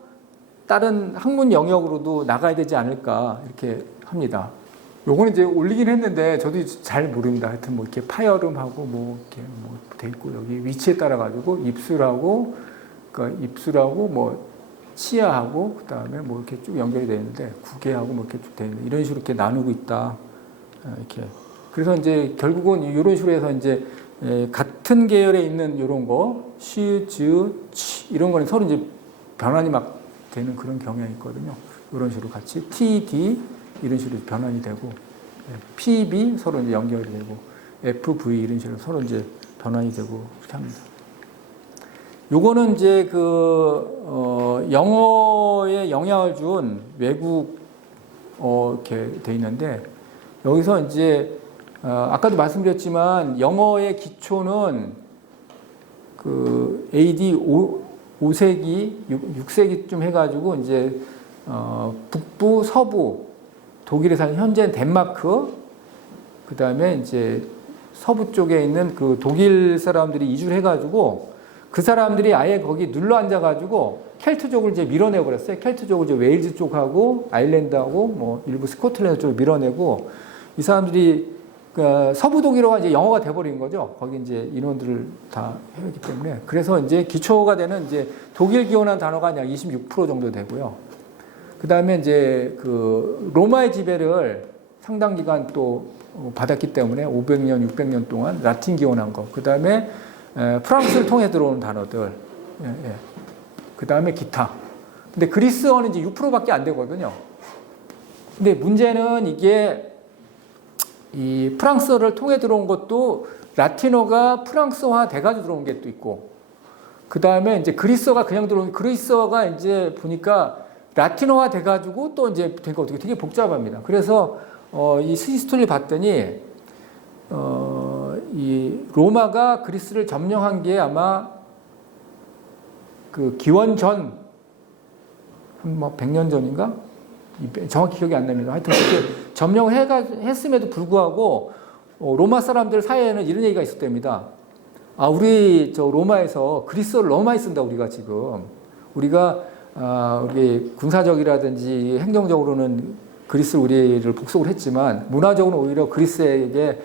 다른 학문 영역으로도 나가야 되지 않을까 이렇게 합니다. 요거는 이제 올리긴 했는데 저도 잘 모릅니다. 하여튼 뭐 이렇게 파열음하고 뭐 이렇게 뭐 돼 있고 여기 위치에 따라 가지고 입술하고 그러니까 입술하고 뭐 치아하고 그다음에 뭐 이렇게 쭉 연결이 되어 있는데 구개하고 뭐 이렇게 쭉 되어 있는 이런 식으로 이렇게 나누고 있다. 이렇게. 그래서 이제 결국은 이런 식으로 해서 이제 같은 계열에 있는 이런 거 시, 즈, 치 이런 거는 서로 이제 변환이 막 되는 그런 경향이 있거든요. 이런 식으로 같이 T, D 이런 식으로 변환이 되고 P, B 서로 이제 연결이 되고 F, V 이런 식으로 서로 이제 변환이 되고 이렇게 합니다. 요거는 이제 영어에 영향을 준 외국 이렇게 돼 있는데 여기서 이제 아까도 말씀드렸지만 영어의 기초는 그 AD 5세기, 6세기쯤 해가지고 이제 북부, 서부, 독일에 사는 현재 덴마크, 그 다음에 이제 서부 쪽에 있는 그 독일 사람들이 이주를 해가지고 그 사람들이 아예 거기 눌러 앉아가지고 켈트족을 이제 밀어내 버렸어요. 켈트족을 이제 웨일즈 쪽하고 아일랜드하고 뭐 일부 스코틀랜드 쪽을 밀어내고 이 사람들이 그 서부 독일어가 이제 영어가 돼버린 거죠. 거기 이제 인원들을 다 해왔기 때문에. 그래서 이제 기초가 되는 이제 독일 기원한 단어가 약 26% 정도 되고요. 그 다음에 이제 그 로마의 지배를 상당 기간 또 받았기 때문에 500년, 600년 동안 라틴 기원한 거. 그 다음에 프랑스를 통해 들어오는 단어들. 예, 예. 그 다음에 기타. 근데 그리스어는 이제 6%밖에 안 되거든요. 근데 문제는 이게 이 프랑스어를 통해 들어온 것도 라틴어가 프랑스어화 돼가지고 들어온 게 또 있고, 그 다음에 이제 그리스어가 그냥 들어온, 그리스어가 이제 보니까 라틴어화 돼가지고 또 이제 되니까 어떻게 되게 복잡합니다. 그래서 이 히스토리를 봤더니 이 로마가 그리스를 점령한 게 아마 그 기원 전 한 뭐 100년 전인가? 정확히 기억이 안 납니다. 하여튼 그렇게 점령을 했음에도 불구하고 로마 사람들 사이에는 이런 얘기가 있었답니다. 아, 우리 저 로마에서 그리스어를 너무 많이 쓴다, 우리가 지금. 우리가 우리 군사적이라든지 행정적으로는 그리스 우리를 복속을 했지만 문화적으로 오히려 그리스에게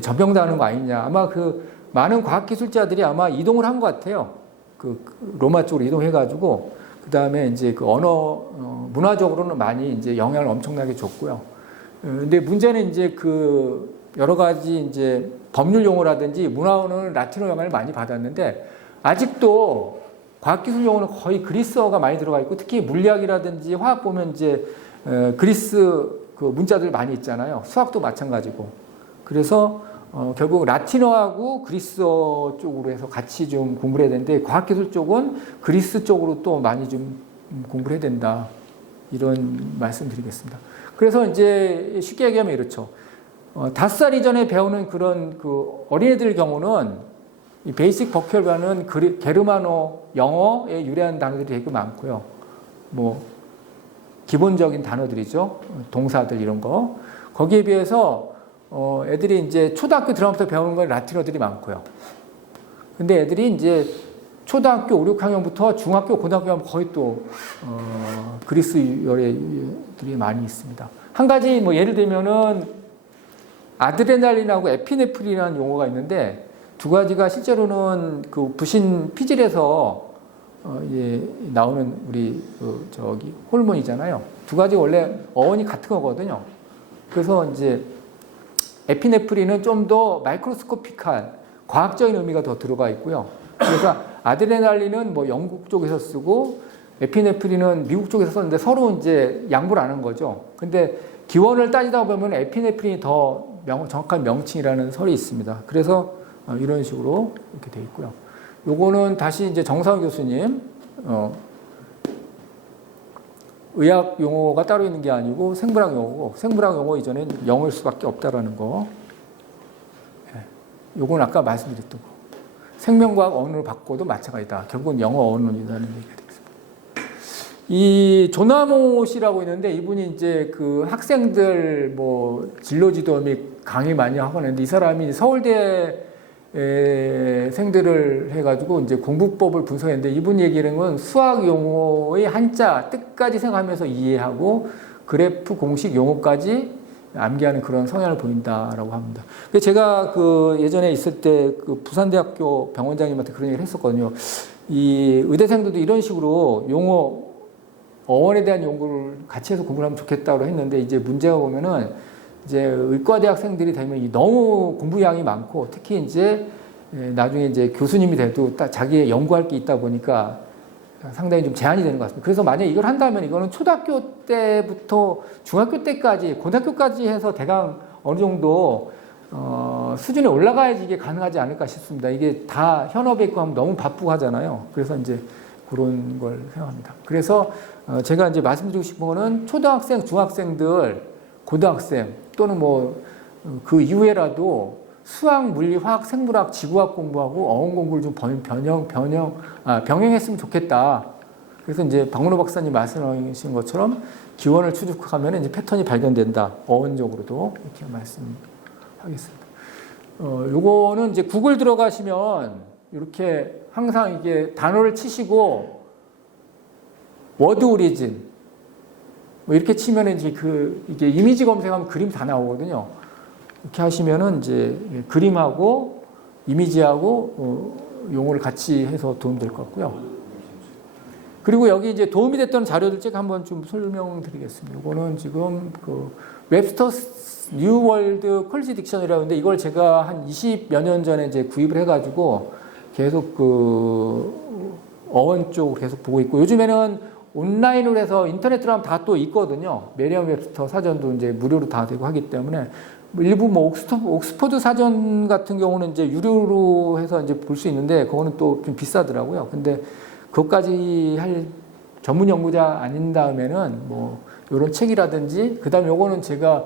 점령당하는 거 아니냐. 아마 그 많은 과학기술자들이 아마 이동을 한 것 같아요. 그 로마 쪽으로 이동해가지고 그 다음에 이제 그 언어 문화적으로는 많이 이제 영향을 엄청나게 줬고요. 근데 문제는 이제 그 여러 가지 이제 법률 용어라든지 문화어는 라틴어 영향을 많이 받았는데 아직도 과학기술 용어는 거의 그리스어가 많이 들어가 있고 특히 물리학이라든지 화학 보면 이제 그리스 그 문자들 많이 있잖아요. 수학도 마찬가지고. 그래서 결국 라틴어하고 그리스어 쪽으로 해서 같이 좀 공부를 해야 되는데 과학기술 쪽은 그리스 쪽으로 또 많이 좀 공부를 해야 된다. 이런 말씀 드리겠습니다. 그래서 이제 쉽게 얘기하면 이렇죠. 5살 이전에 배우는 그런 그 어린애들 경우는 이 베이직 버큐러라는 게르만어 영어에 유래한 단어들이 되게 많고요. 뭐 기본적인 단어들이죠. 동사들 이런 거. 거기에 비해서 애들이 이제 초등학교 들어가면서 배우는 건 라틴어들이 많고요. 근데 애들이 이제 초등학교 5, 6학년부터 중학교, 고등학교 가면 거의 또 그리스 열애들이 많이 있습니다. 한 가지 뭐 예를 들면은 아드레날린하고 에피네프린이라는 용어가 있는데 두 가지가 실제로는 그 부신 피질에서 나오는 우리 그 저기 호르몬이잖아요. 두 가지 원래 어원이 같은 거거든요. 그래서 이제 에피네프린은 좀 더 마이크로스코픽한 과학적인 의미가 더 들어가 있고요. 그래서 아드레날린은 뭐 영국 쪽에서 쓰고 에피네프린은 미국 쪽에서 썼는데 서로 이제 양보를 안 한 거죠. 근데 기원을 따지다 보면 에피네프린이 더 정확한 명칭이라는 설이 있습니다. 그래서 이런 식으로 이렇게 돼 있고요. 요거는 다시 이제 정상훈 교수님, 의학 용어가 따로 있는 게 아니고 생물학 용어고 생물학 용어 이전엔 영어일 수밖에 없다라는 거. 요건 아까 말씀드렸던 거. 생명과학 언어를 바꿔도 마찬가지다. 결국은 영어 언어이라는 얘기가 되겠습니다. 이 조나모 씨라고 있는데 이분이 이제 그 학생들 뭐 진로 지도 및 강의 많이 하고 있는데 이 사람이 서울대 생들을 해가지고 이제 공부법을 분석했는데 이분 얘기하는 건 수학 용어의 한자 뜻까지 생각하면서 이해하고 그래프 공식 용어까지 암기하는 그런 성향을 보인다라고 합니다. 제가 그 예전에 있을 때 그 부산대학교 병원장님한테 그런 얘기를 했었거든요. 이 의대생들도 이런 식으로 용어 어원에 대한 연구를 같이 해서 공부를 하면 좋겠다고 했는데 이제 문제가 보면은 이제 의과대학생들이 되면 너무 공부량이 많고 특히 이제 나중에 이제 교수님이 돼도 자기의 연구할 게 있다 보니까 상당히 좀 제한이 되는 것 같습니다. 그래서 만약에 이걸 한다면 이거는 초등학교 때부터 중학교 때까지 고등학교까지 해서 대강 어느 정도 수준에 올라가야지 이게 가능하지 않을까 싶습니다. 이게 다 현업에 있고 하면 너무 바쁘고 하잖아요. 그래서 이제 그런 걸 생각합니다. 그래서 제가 이제 말씀드리고 싶은 거는 초등학생, 중학생들, 고등학생 또는 뭐 그 이후에라도 수학, 물리, 화학, 생물학, 지구학 공부하고 어원 공부를 좀 병행했으면 좋겠다. 그래서 이제 박문호 박사님 말씀하신 것처럼 기원을 추적하면 이제 패턴이 발견된다. 어원적으로도 이렇게 말씀하겠습니다. 요거는 이제 구글 들어가시면 이렇게 항상 이게 단어를 치시고 워드 오리진 뭐 이렇게 치면 이제 이게 이미지 검색하면 그림 다 나오거든요. 이렇게 하시면은 이제 그림하고 이미지하고 용어를 같이 해서 도움될 것 같고요. 그리고 여기 이제 도움이 됐던 자료들 책 한번 좀 설명드리겠습니다. 이거는 지금 그 웹스터스 뉴 월드 퀄리티 딕셔너리라고 하는데 이걸 제가 한 20여 년 전에 이제 구입을 해가지고 계속 그 어원 쪽으로 계속 보고 있고 요즘에는 온라인으로 해서 인터넷으로 하면 다 또 있거든요. 메리엄 웹스터 사전도 이제 무료로 다 되고 하기 때문에 일부 뭐 옥스퍼드 사전 같은 경우는 이제 유료로 해서 이제 볼 수 있는데 그거는 또 좀 비싸더라고요. 근데 그것까지 할 전문 연구자 아닌 다음에는 뭐 이런 책이라든지 그다음 요거는 제가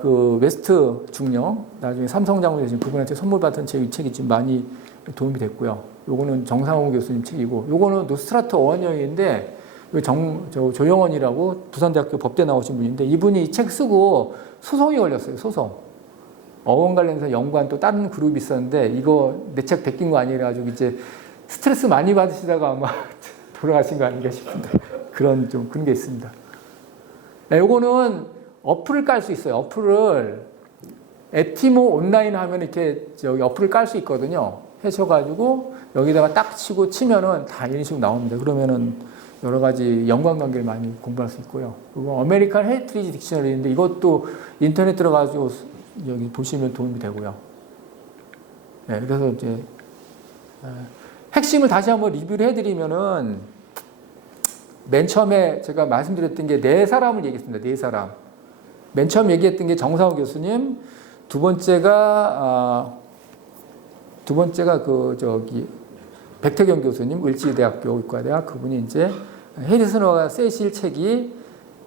그 웨스트 중령 나중에 삼성 장군에서 그분한테 선물 받은 이 책이 좀 많이 도움이 됐고요. 요거는 정상훈 교수님 책이고 요거는 노스트라트 어원영인데 조영원이라고 부산대학교 법대 나오신 분인데 이분이 이 책 쓰고 소송이 걸렸어요. 소송. 어원 관련해서 연구한 또 다른 그룹이 있었는데 이거 내 책 베낀 거 아니라 가지고 이제 스트레스 많이 받으시다가 아마 돌아가신 거 아닌가 싶은데 그런 게 있습니다. 네, 요거는 어플을 깔 수 있어요. 어플을 에티모 온라인 하면 이렇게 여기 어플을 깔 수 있거든요. 하셔가지고 여기다가 딱 치면은 다 이런 식으로 나옵니다. 그러면은 여러 가지 연관관계를 많이 공부할 수 있고요. 그리고 아메리칸 헤리티지 딕셔너리인데 이것도 인터넷 들어가지고 여기 보시면 도움이 되고요. 네, 그래서 이제 핵심을 다시 한번 리뷰를 해드리면은 맨 처음에 제가 말씀드렸던 게 네 사람을 얘기했습니다. 네 사람. 맨 처음 얘기했던 게 정상훈 교수님, 두 번째가 백태경 교수님, 을지대학교 의과대학 그분이 이제 해리슨과 세실 책이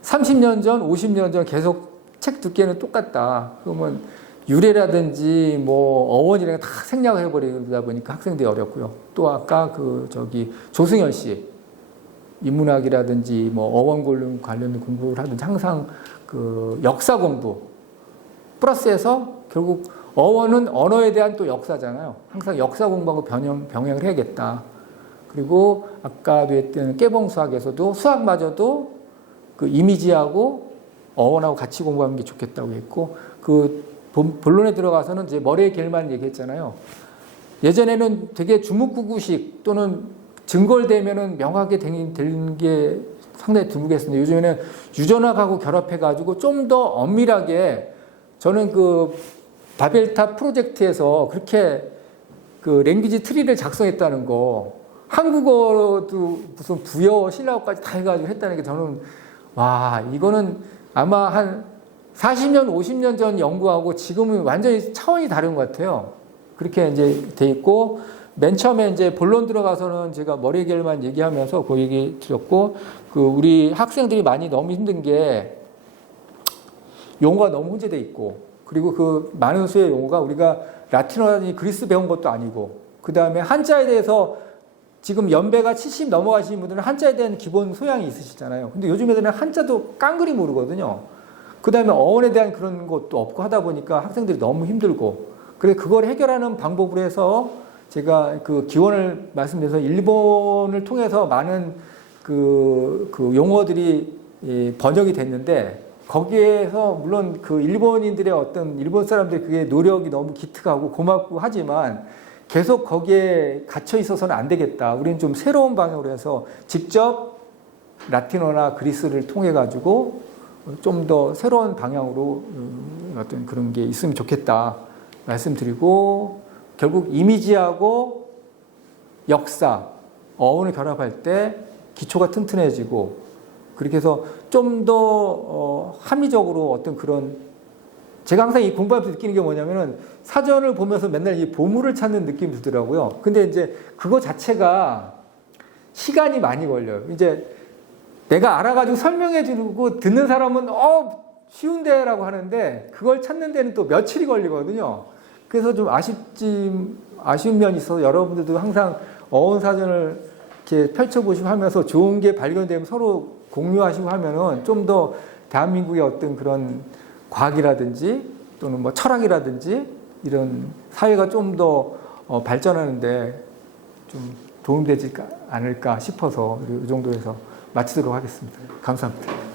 30년 전, 50년 전 계속 책 두께는 똑같다. 그러면 유래라든지 뭐 어원이랑 다 생략을 해버리다 보니까 학생들이 어렵고요. 또 아까 조승현 씨 인문학이라든지 뭐 어원 관련 공부를 하든지 항상 그 역사 공부 플러스해서 결국 어원은 언어에 대한 또 역사잖아요. 항상 역사 공부하고 병행을 해야겠다. 그리고 아까도 했던 깨봉수학에서도 수학마저도 그 이미지하고 어원하고 같이 공부하는 게 좋겠다고 했고 그 본론에 들어가서는 이제 머리의 길만 얘기했잖아요. 예전에는 되게 주묵구구식 또는 증거되면은 명확하게 되는 게 상당히 드물겠습니다. 요즘에는 유전학하고 결합해가지고 좀 더 엄밀하게 저는 그 바벨탑 프로젝트에서 그렇게 그 랭귀지 트리를 작성했다는 거 한국어도 무슨 부여 신라어까지 다 해가지고 했다는 게 저는 와 이거는 아마 한 40년 50년 전 연구하고 지금은 완전히 차원이 다른 것 같아요. 그렇게 이제 돼 있고 맨 처음에 이제 본론 들어가서는 제가 머리 결만 얘기하면서 그 얘기 드렸고 그 우리 학생들이 많이 너무 힘든 게 용어가 너무 혼재돼 있고 그리고 그 많은 수의 용어가 우리가 라틴어라든지 그리스 배운 것도 아니고 그 다음에 한자에 대해서 지금 연배가 70 넘어가시는 분들은 한자에 대한 기본 소양이 있으시잖아요. 근데 요즘 애들은 한자도 깡그리 모르거든요. 그 다음에 어원에 대한 그런 것도 없고 하다 보니까 학생들이 너무 힘들고 그래 그걸 해결하는 방법으로 해서 제가 그 기원을 말씀드려서 일본을 통해서 많은 그 용어들이 번역이 됐는데 거기에서 물론 그 일본인들의 어떤 일본 사람들의 그게 노력이 너무 기특하고 고맙고 하지만 계속 거기에 갇혀 있어서는 안 되겠다. 우리는 좀 새로운 방향으로 해서 직접 라틴어나 그리스를 통해 가지고 좀 더 새로운 방향으로 어떤 그런 게 있으면 좋겠다 말씀드리고 결국 이미지하고 역사, 어원을 결합할 때 기초가 튼튼해지고 그렇게 해서 좀 더 합리적으로 어떤 그런 제가 항상 이 공부하면서 느끼는 게 뭐냐면은 사전을 보면서 맨날 이 보물을 찾는 느낌이 들더라고요. 근데 이제 그거 자체가 시간이 많이 걸려요. 이제 내가 알아가지고 설명해 주고 듣는 사람은 쉬운데라고 하는데 그걸 찾는 데는 또 며칠이 걸리거든요. 그래서 좀 아쉬운 면이 있어서 여러분들도 항상 어원사전을 이렇게 펼쳐보시고 하면서 좋은 게 발견되면 서로 공유하시고 하면은 좀 더 대한민국의 어떤 그런 과학이라든지 또는 뭐 철학이라든지 이런 사회가 좀 더 발전하는데 좀 도움되지 않을까 싶어서 이 정도에서 마치도록 하겠습니다. 감사합니다.